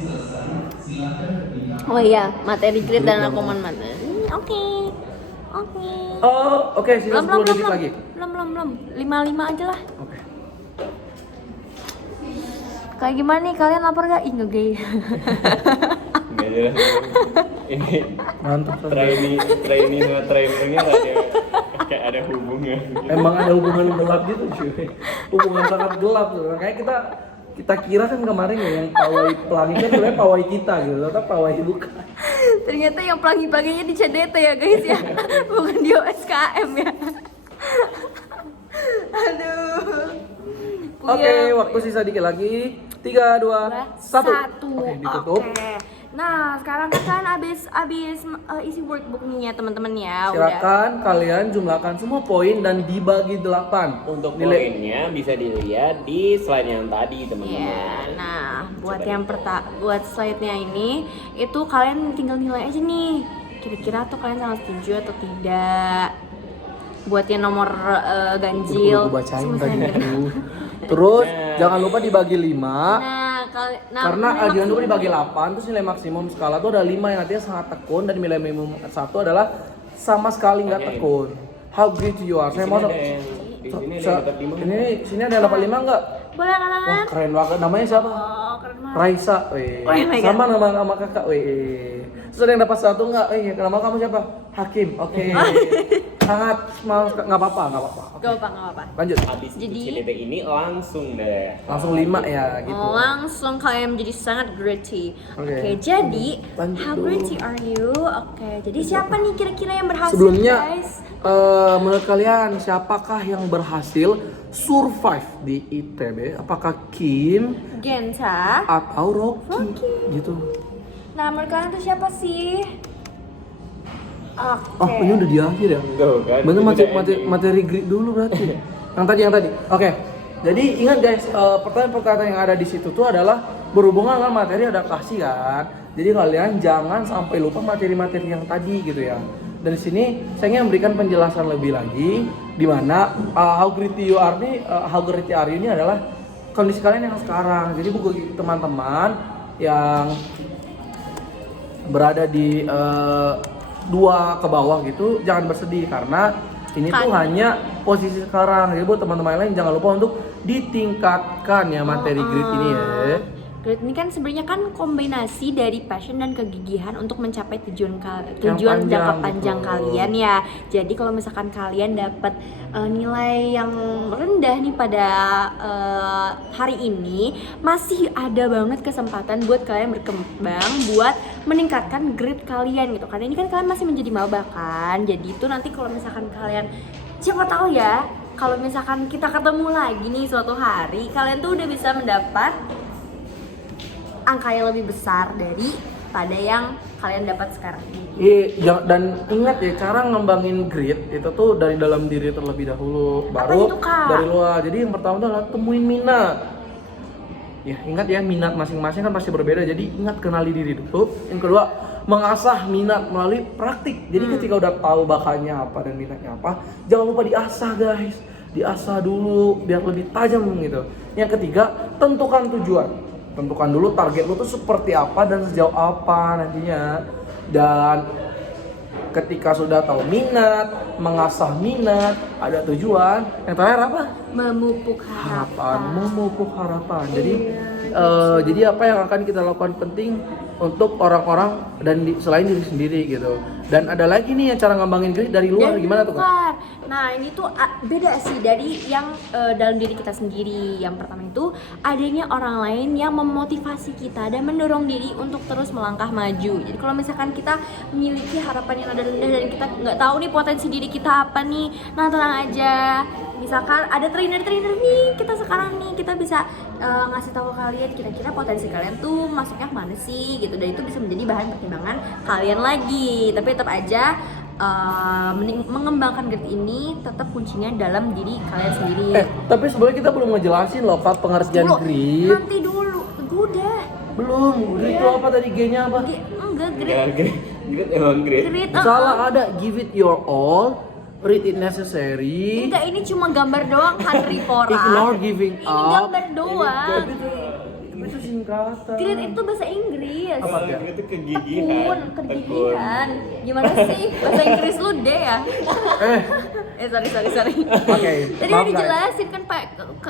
Oh iya, materi grid dan rangkuman materi. Oke. Oh, oke, sisa 10 detik lagi. Belum. 5 aja lah. Oke. Kayak gimana nih, kalian lapar gak? Ih, ngegay. Nggak jelas. Ini Mantap. training sama trainingnya kayak ada hubungan. Emang ada hubungan gelap gitu cuy. Hubungan sangat gelap tuh. Makanya kita kira kan kemarin ya yang pawai pelangi kan sebenarnya pawai kita gitu, ternyata pawai bukan. Ternyata yang pelangi-pelanginya di CDT ya guys ya. Bukan di OSKM ya. Aduh. Oke, waktu sisa dikit lagi. 3, 2, 1. Oke, ditutup. Oke. Nah, sekarang kan abis isi workbook nih ya teman-teman ya. Silakan kalian jumlahkan semua poin dan dibagi 8. Untuk poinnya bisa dilihat di slide yang tadi teman-teman. Ya, nah buat buat slide-nya ini itu kalian tinggal nilai aja nih. Kira-kira tuh kalian sangat setuju atau tidak. Buat yang nomor ganjil. Udah bacain tadi itu. Terus jangan lupa dibagi 5. Karena jangan lupa dibagi 8, terus nilai maksimum skala tuh ada 5 yang artinya sangat tekun, dan nilai minimum 1 adalah sama sekali nggak tekun. How great you are. Saya mau Di sini ada yang dapat 5. ini sini ada yang dapat 5 nggak? Boleh kan? Wah, keren banget. Namanya siapa? Oh, keren banget. Raisa. Weh. Oh my God. Sama nama kakak. Weh. Terus ada yang dapat 1 nggak? Nama kamu siapa? Hakim. Oke. Sangat mau nggak apa-apa. Gak apa-apa. Lanjut. Habis Jadi- CDT ini langsung deh. Langsung 5 ya gitu. Langsung kalian menjadi sangat gritty. Oke. Oke, jadi Lanjut how dulu. gritty are you? Oke, jadi siapa nih kira-kira yang berhasil Sebelumnya, guys? menurut kalian siapakah yang berhasil survive di ITB? Apakah Kim Genta. atau Rocky? Gitu. Nah, menurut kalian tuh siapa sih? Oke. Oh, ini udah di akhir ya? Tuh kan. Bener Itu udah materi grid dulu berarti. yang tadi. Oke. Jadi ingat guys, pertanyaan-pertanyaan yang ada di situ tuh adalah berhubungan dengan materi adaptasi kan. Jadi kalian jangan sampai lupa materi-materi yang tadi gitu ya. Dan di sini saya ingin memberikan penjelasan lebih lagi di mana how gritty you are ini adalah kondisi kalian yang sekarang. Jadi buku teman-teman yang berada di 2 ke bawah gitu jangan bersedih karena ini tuh hanya posisi sekarang. Jadi buat teman-teman lain jangan lupa untuk ditingkatkan ya materi grid ini ya. Grit ini kan sebenarnya kan kombinasi dari passion dan kegigihan untuk mencapai tujuan Yang jangka panjang, panjang betul. kalian ya. Jadi kalau misalkan kalian dapat nilai yang rendah nih pada hari ini, masih ada banget kesempatan buat kalian berkembang, buat meningkatkan grit kalian gitu. Karena ini kan kalian masih menjadi maba kan. Jadi itu nanti kalau misalkan kalian siapa tahu ya, kalau misalkan kita ketemu lagi nih suatu hari, kalian tuh udah bisa mendapat angka yang lebih besar daripada yang kalian dapat sekarang. Dan ingat ya, cara ngembangin grit itu tuh dari dalam diri terlebih dahulu, baru itu, Kak? dari luar. Jadi yang pertama adalah temuin minat. Ya, ingat ya, minat masing-masing kan pasti berbeda. Jadi ingat kenali diri dulu. Yang kedua, mengasah minat melalui praktik. Jadi ketika udah tahu bakatnya apa dan minatnya apa, jangan lupa diasah guys. Diasah dulu biar lebih tajam gitu. Yang ketiga, tentukan tujuan. Tentukan dulu target lu tuh seperti apa dan sejauh apa nantinya. Dan ketika sudah tahu minat, mengasah minat, ada tujuan, yang terakhir apa? Memupuk Memupuk harapan. Jadi apa yang akan kita lakukan penting untuk orang-orang dan selain diri sendiri gitu. Dan ada lagi nih yang cara ngembangin grit dari luar, gimana tuh Kak? luar. Nah ini tuh beda sih dari yang dalam diri kita sendiri. Yang pertama itu adanya orang lain yang memotivasi kita dan mendorong diri untuk terus melangkah maju. Jadi kalau misalkan kita memiliki harapan yang ada rendah dan kita nggak tahu nih potensi diri kita apa nih, nah tenang aja. Misalkan ada trainer nih kita sekarang nih, kita bisa ngasih tahu kalian kira-kira potensi kalian tuh masuknya kemana sih gitu, dan itu bisa menjadi bahan pertimbangan kalian lagi. Tapi tetap aja mengembangkan grit ini tetap kuncinya dalam diri kalian sendiri. Tapi sebenarnya kita belum ngejelasin loh Kak pengertian grit. Nanti dulu, udah. Belum. Grit itu apa tadi, G-nya apa? Enggak, grit. Ya, grit emang grit. Grit. Salah, ada give it your all, read it necessary. Enggak, ini cuma gambar doang kan Ripora. Ignore giving Ini up. gambar doang. Itu singkatan kata. Grit itu bahasa Inggris. Apa? Kalau itu kegigihan. Kegigihan. Gimana sih? Bahasa Inggris lu deh ya. Sorry. Oke, Tadi maaf, udah dijelasin kan Pak,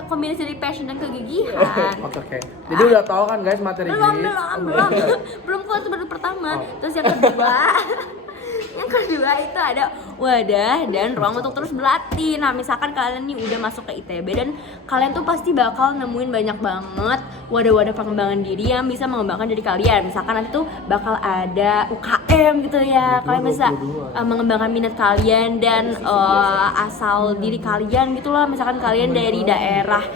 kombinasi dari passion dan kegigihan. Oke. Jadi udah tahu kan guys materi belum grit? belum keluar itu baru pertama. Oh. Terus yang kedua itu ada wadah dan ruang untuk terus berlatih. Nah misalkan kalian nih udah masuk ke ITB dan kalian tuh pasti bakal nemuin banyak banget wadah-wadah pengembangan diri yang bisa mengembangkan diri kalian. Misalkan nanti tuh bakal ada UKM gitu ya, kalian bisa mengembangkan minat kalian dan asal diri kalian gitulah. Misalkan kalian dari daerah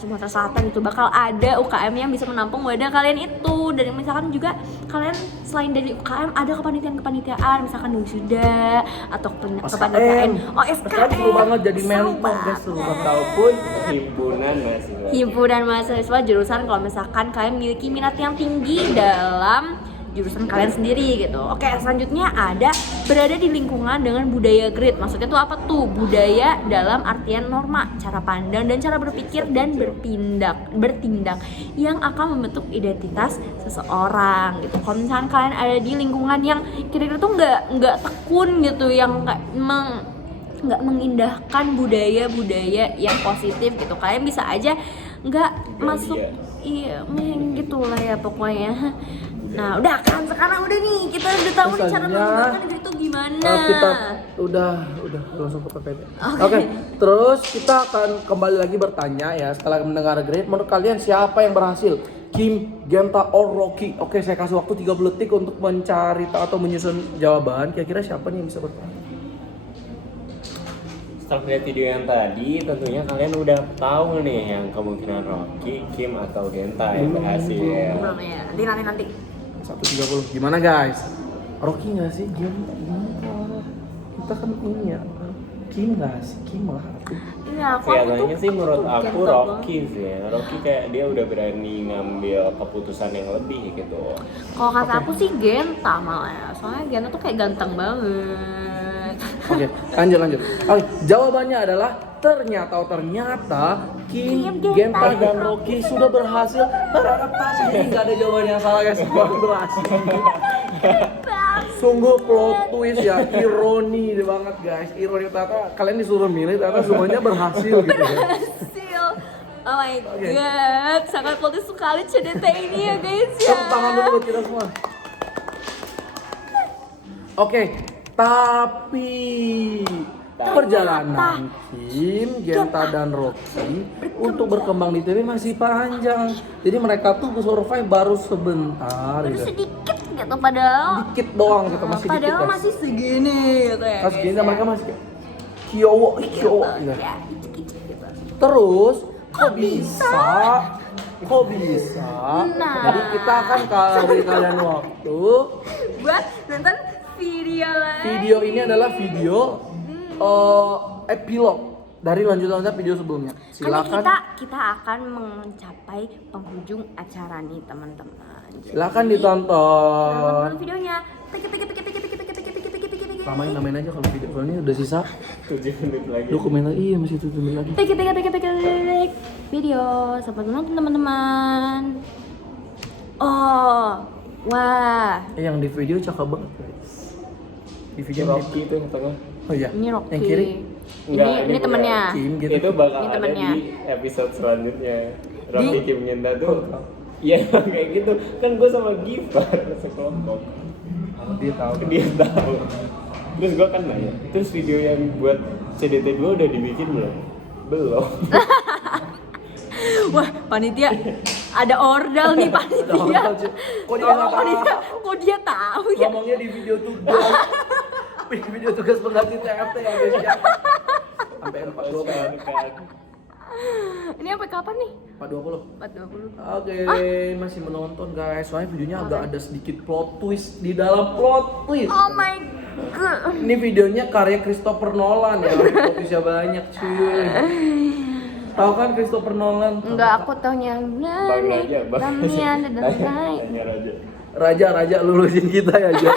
Sumatera Selatan itu bakal ada UKM yang bisa menampung wadah kalian itu. Dan misalkan juga kalian selain dari UKM ada kepanitiaan misalkan wisuda atau kepanitiaan SKM seru banget jadi mentor guys, seru ataupun himpunan mahasiswa jurusan kalau misalkan kalian memiliki minat yang tinggi dalam jurusan kalian sendiri gitu. Oke, selanjutnya ada berada di lingkungan dengan budaya grit. Maksudnya tuh apa tuh? Budaya dalam artian norma, cara pandang dan cara berpikir dan bertindak yang akan membentuk identitas seseorang gitu. Kalau misalkan kalian ada di lingkungan yang kira-kira tuh nggak tekun gitu, yang nggak mengindahkan budaya-budaya yang positif gitu, kalian bisa aja nggak masuk. Iya, gitulah ya pokoknya. Nah udah kan, sekarang udah nih kita udah tahu nih cara menggunakan grit itu gimana. Kita udah langsung ke PPT. Oke, terus kita akan kembali lagi bertanya ya setelah mendengar grit. Menurut kalian siapa yang berhasil? Kim, Genta, or Rocky? Oke, saya kasih waktu 30 detik untuk mencari atau menyusun jawaban. Kira-kira siapa nih yang bisa bertanya? Setelah melihat video yang tadi, tentunya kalian udah tahu nih yang kemungkinan Rocky, Kim atau Genta yang berhasil. Belum ya, nanti. 1:30. Gimana guys? Rocky nggak sih? Genta? Kita kan ini ya. Kim nggak sih? Kim lah. Iya, kelihatannya sih menurut aku Rocky sih ya. Rocky kayak dia udah berani ngambil keputusan yang lebih gitu. Kalau kata aku sih Genta malah ya. Soalnya Genta tuh kayak ganteng banget. Oke, lanjut. Oke, jawabannya adalah ternyata Kim, Genta dan Rocky sudah berhasil beradaptasi. Jadi nggak ada jawaban yang salah guys, semua berhasil. Sungguh plot twist ya, ironi banget guys. Ironi ternyata kalian disuruh milih ternyata semuanya berhasil gitu ya. Berhasil. Oh my god, sangat politis sekali CDT ini ya guys ya. Tepuk tangan dulu buat kita semua. Oke, tapi perjalanan Kim, Genta dan Rocky untuk berkembang di TV masih panjang. Jadi mereka tuh survive baru sebentar Baru gitu. sedikit gitu padahal. Dikit doang gitu, masih dikit. Padahal guys. masih segini gitu ya. Pas gini mereka masih kayak Kyowo gitu. Ya, dikit-dikit gitu. Terus kok bisa? Nah. Jadi kita akan kasih kalian waktu. Buat nonton video lagi. Video ini adalah video epilog dari lanjutan video sebelumnya. Silakan. Karena kita akan mencapai penghujung acara nih teman-teman. Silakan ditonton. Nonton videonya. Namain aja kalau video soalnya udah sisa 7 menit lagi. dokumen lagi. Iya masih 7 menit lagi. Video. Sampai nonton teman-teman. Oh, wah. Yang di video cakep banget guys. Di video Rocky itu yang tengah. Oh iya. Ini Rocky. Yang kiri. Ini temennya. Kim gitu. Itu bakal Ini ada temennya. di episode selanjutnya. Rocky Kim Genta tuh. Iya kayak gitu. Kan gue sama Gifar sekelompok. Dia tahu. Dia tahu. Terus gue kan nanya, terus video yang buat CDT 2 udah dibikin belum? Belum. Wah, panitia ada ordal nih panitia. Kok dia tahu ya? Ngomongnya di video tugas. Di video tugas pengganti TFT ya guys ya. Sampai 420 kan. Ini sampai kapan nih? 420. 4:20. Oke, masih menonton guys. Soalnya videonya agak ada sedikit plot twist di dalam plot twist. Oh my god. Ini videonya karya Christopher Nolan ya. Plot twistnya banyak cuy. Tahu kan Christopher Nolan? Enggak, aku taunya. Bang Raja, Bang Tanya Raja. Raja lulusin kita ya, Ja.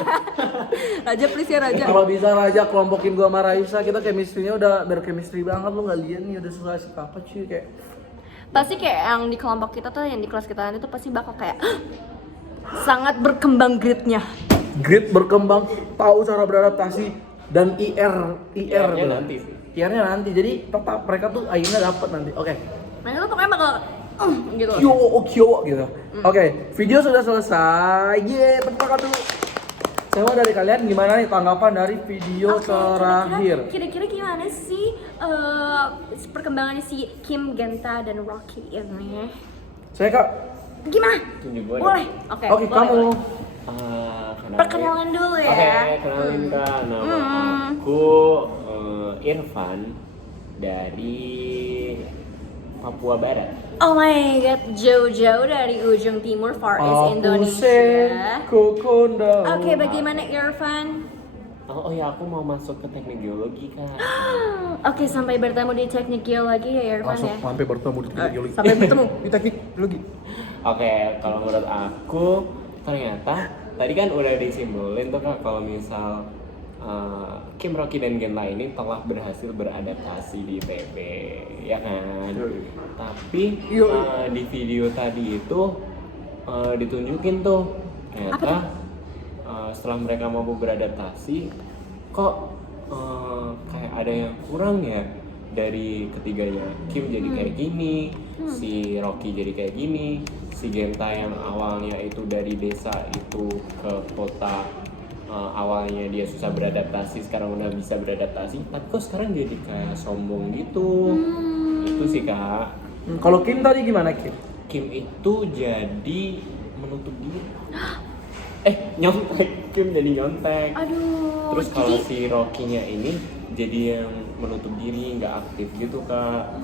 Raja please ya Raja. Kalau bisa Raja kelompokin gua sama Raisa, kita chemistry-nya udah berchemistry banget. Lu enggak lihat nih udah suka si apa cuy kayak Pasti kayak yang di kelompok kita tuh, yang di kelas kita nanti tuh pasti bakal kayak sangat berkembang grade-nya. Grade berkembang, tahu cara beradaptasi dan IR IR-nya gitu. nanti sih. IR-nya nanti. Jadi tetap mereka tuh akhirnya dapat nanti. Oke. Mereka tuh pokoknya bakal gitu. Kyo gitu. Oke, video sudah selesai. Tepuk tangan dulu. Coba dari kalian gimana nih tanggapan dari video Oke, terakhir? Kira-kira gimana sih perkembangan si Kim, Genta, dan Rocky ini? Saya Kak. Gimana? Tunjuk gue. Boleh. Oke, Oke, boleh, kamu. boleh. Kenalin. Perkenalan dulu ya. Oke, kenalin Kak. Nama aku Irfan dari Papua Barat. Oh my god, jauh-jauh dari ujung timur Far East Indonesia. Kokonda. Oke, bagaimana Irfan? Oh ya, aku mau masuk ke teknik geologi Kak. Oke, sampai bertemu di teknik geologi ya Irfan Langsung ya. sampai bertemu di teknik geologi. Sampai bertemu. Di teknik geologi. Oke, kalau menurut aku ternyata tadi kan udah disimbolin tuh Kak kalau misal Kim, Rocky, dan Genta ini telah berhasil beradaptasi di IPB, ya kan? Tapi di video tadi itu ditunjukin tuh ternyata setelah mereka mampu beradaptasi, kok kayak ada yang kurang ya dari ketiganya. Kim jadi kayak gini, si Rocky jadi kayak gini, si Genta yang awalnya itu dari desa itu ke kota. Awalnya dia susah beradaptasi, sekarang udah bisa beradaptasi, tapi kok sekarang jadi kayak sombong gitu. Itu sih Kak. Kalau Kim tadi gimana Kim? Kim itu jadi menutup diri. Nyontek. Kim jadi nyontek. Aduh. Terus kalau jadi si Rocky-nya ini jadi yang menutup diri, nggak aktif gitu Kak.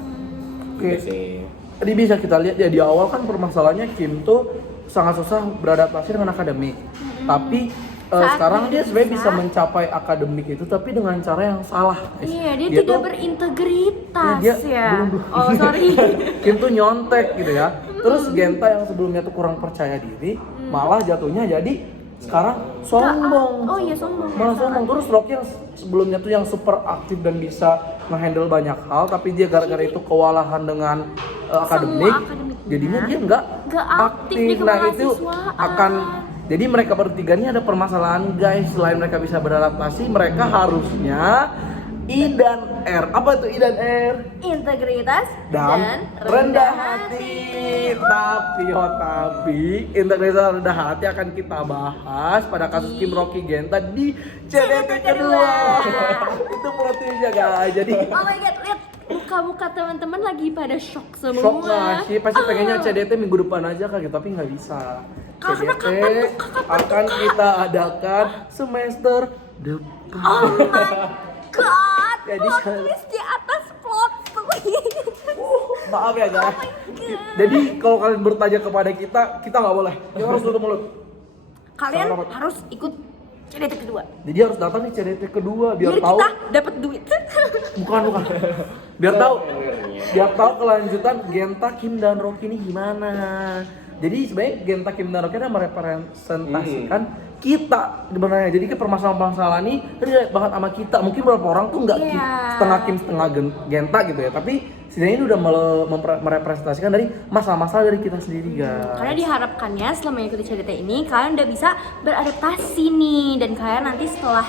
Oke. Gitu sih. Tadi bisa kita lihat ya di awal kan permasalahannya Kim tuh sangat susah beradaptasi dengan akademik. Tapi sekarang dia sebenarnya bisa mencapai akademik itu tapi dengan cara yang salah. Iya, dia tidak berintegritas ya. Oh, sorry. Kim tuh nyontek gitu ya. Terus Genta yang sebelumnya tuh kurang percaya diri, malah jatuhnya jadi sekarang sombong. Oh iya, sombong. Malah sombong. Terus Rocky yang sebelumnya tuh yang super aktif dan bisa ngehandle banyak hal, tapi dia gara-gara itu kewalahan dengan akademik, jadinya dia nggak aktif di Nah itu kemahasiswaan. akan jadi mereka bertiga ini ada permasalahan guys. Selain mereka bisa beradaptasi, mereka harusnya I dan R. Apa itu I dan R? Integritas Dan rendah hati. Tapi integritas dan rendah hati akan kita bahas pada kasus Kim, Rocky, Genta di CDT kedua. Itu plot twistnya guys. Jadi Oh my god, lihat muka-muka teman-teman lagi pada shock semua. shock gak sih? Pasti pengennya CDT minggu depan aja Kak, tapi nggak bisa. Karena CDT kapan tuh, Kak? akan kita adakan semester depan. Oh my god, Jadi plot twist di atas plot twist. Maaf ya guys. Oh my God. Jadi kalau kalian bertanya kepada kita nggak boleh. Kita harus tutup mulut. Kalian Selamat. harus ikut CDT kedua. Jadi harus datang nih CDT kedua biar Biar tahu. kita dapat duit. Bukan. Biar tahu. Biar tahu kelanjutan Genta, Kim, dan Rocky ini gimana. Jadi sebenarnya Genta, Kim, dan Rocky adalah merepresentasikan kita sebenarnya. Jadi ke permasalahan-permasalahan ini relate banget sama kita. Mungkin beberapa orang tuh nggak Iya. setengah Kim setengah Genta gitu ya. Tapi setidaknya ini udah merepresentasikan dari masalah-masalah dari kita sendiri guys. Karena diharapkannya setelah mengikuti CDT ini kalian udah bisa beradaptasi nih, dan kalian nanti setelah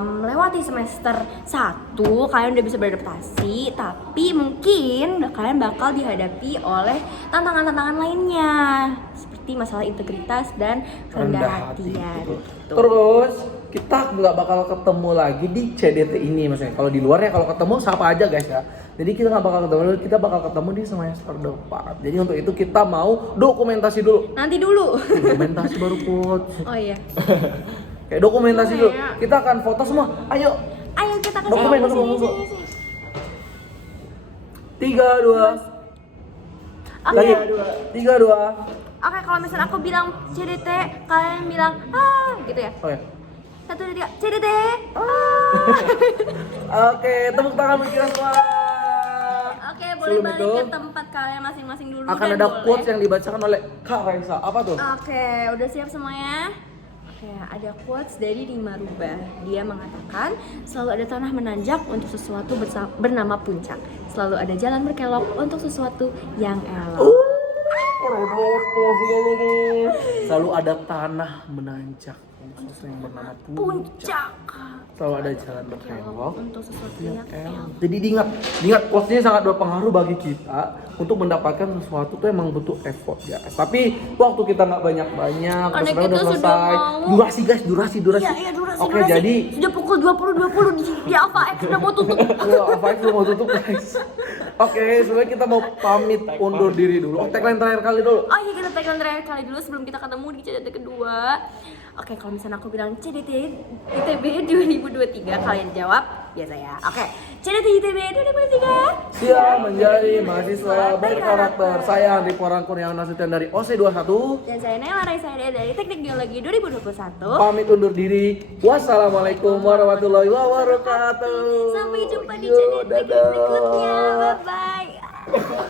melewati semester 1 kalian udah bisa beradaptasi, tapi mungkin kalian bakal dihadapi oleh tantangan-tantangan lainnya seperti masalah integritas dan rendah hatian. Betul. Terus kita nggak bakal ketemu lagi di CDT ini, maksudnya kalau di luar ya kalau ketemu siapa aja guys ya. Jadi kita nggak bakal ketemu, kita bakal ketemu di semester depan. Jadi untuk itu kita mau dokumentasi dulu. Nanti dulu. Dokumentasi baru quote. Oh iya. Kayak dokumentasi dulu. Kita akan foto semua. Ayo. Ayo kita ke Dokumen, sini, dokumen, sini, dokumen. sini. 3, 2. Oke. Lagi. 3, 2. Oke, kalau misalnya aku bilang CDT, kalian bilang gitu ya. Oke. 1, 2, 3, CDT. Oke, tepuk tangan untuk kita semua. Oke, boleh Sebelum balik itu, ke tempat kalian masing-masing dulu. akan dan ada boleh. quotes yang dibacakan oleh Kak Raisa. Apa tuh? Oke, udah siap semuanya? Oke, ada quotes dari Rima Rubah. Dia mengatakan, selalu ada tanah menanjak untuk sesuatu bernama puncak. Selalu ada jalan berkelok untuk sesuatu yang elok. Selalu ada tanah menanjak untuk sesuatu yang bernama puncak. Selalu ada jalan berkelok Untuk sesuatu yang elok. Jadi diingat quotes-nya sangat berpengaruh bagi kita untuk mendapatkan sesuatu tuh emang butuh effort ya. Tapi waktu kita nggak banyak-banyak, Karena sebenarnya kita udah sudah selesai. mau. Durasi guys, durasi. Iya, durasi. Oke, jadi sudah pukul 20.20 di Alpha X sudah mau tutup. apa itu mau tutup guys. Oke, sebenarnya kita mau pamit undur diri dulu. Oh, tagline terakhir kali dulu. Oh iya, kita tagline terakhir kali dulu sebelum kita ketemu di CDT kedua. Oke, kalau misalnya aku bilang CDT ITB 2023, kalian jawab biasa ya. Oke, CDT ITB 2023. Siap menjadi mahasiswa berkarakter. Saya Andri Porangkur yang Nasution dari OC21. Dan saya Nela Raisade dari Teknik Biologi 2021. Pamit undur diri. Wassalamualaikum warahmatullahi wabarakatuh. Sampai jumpa di Yo, CDT dadah. berikutnya. Bye bye.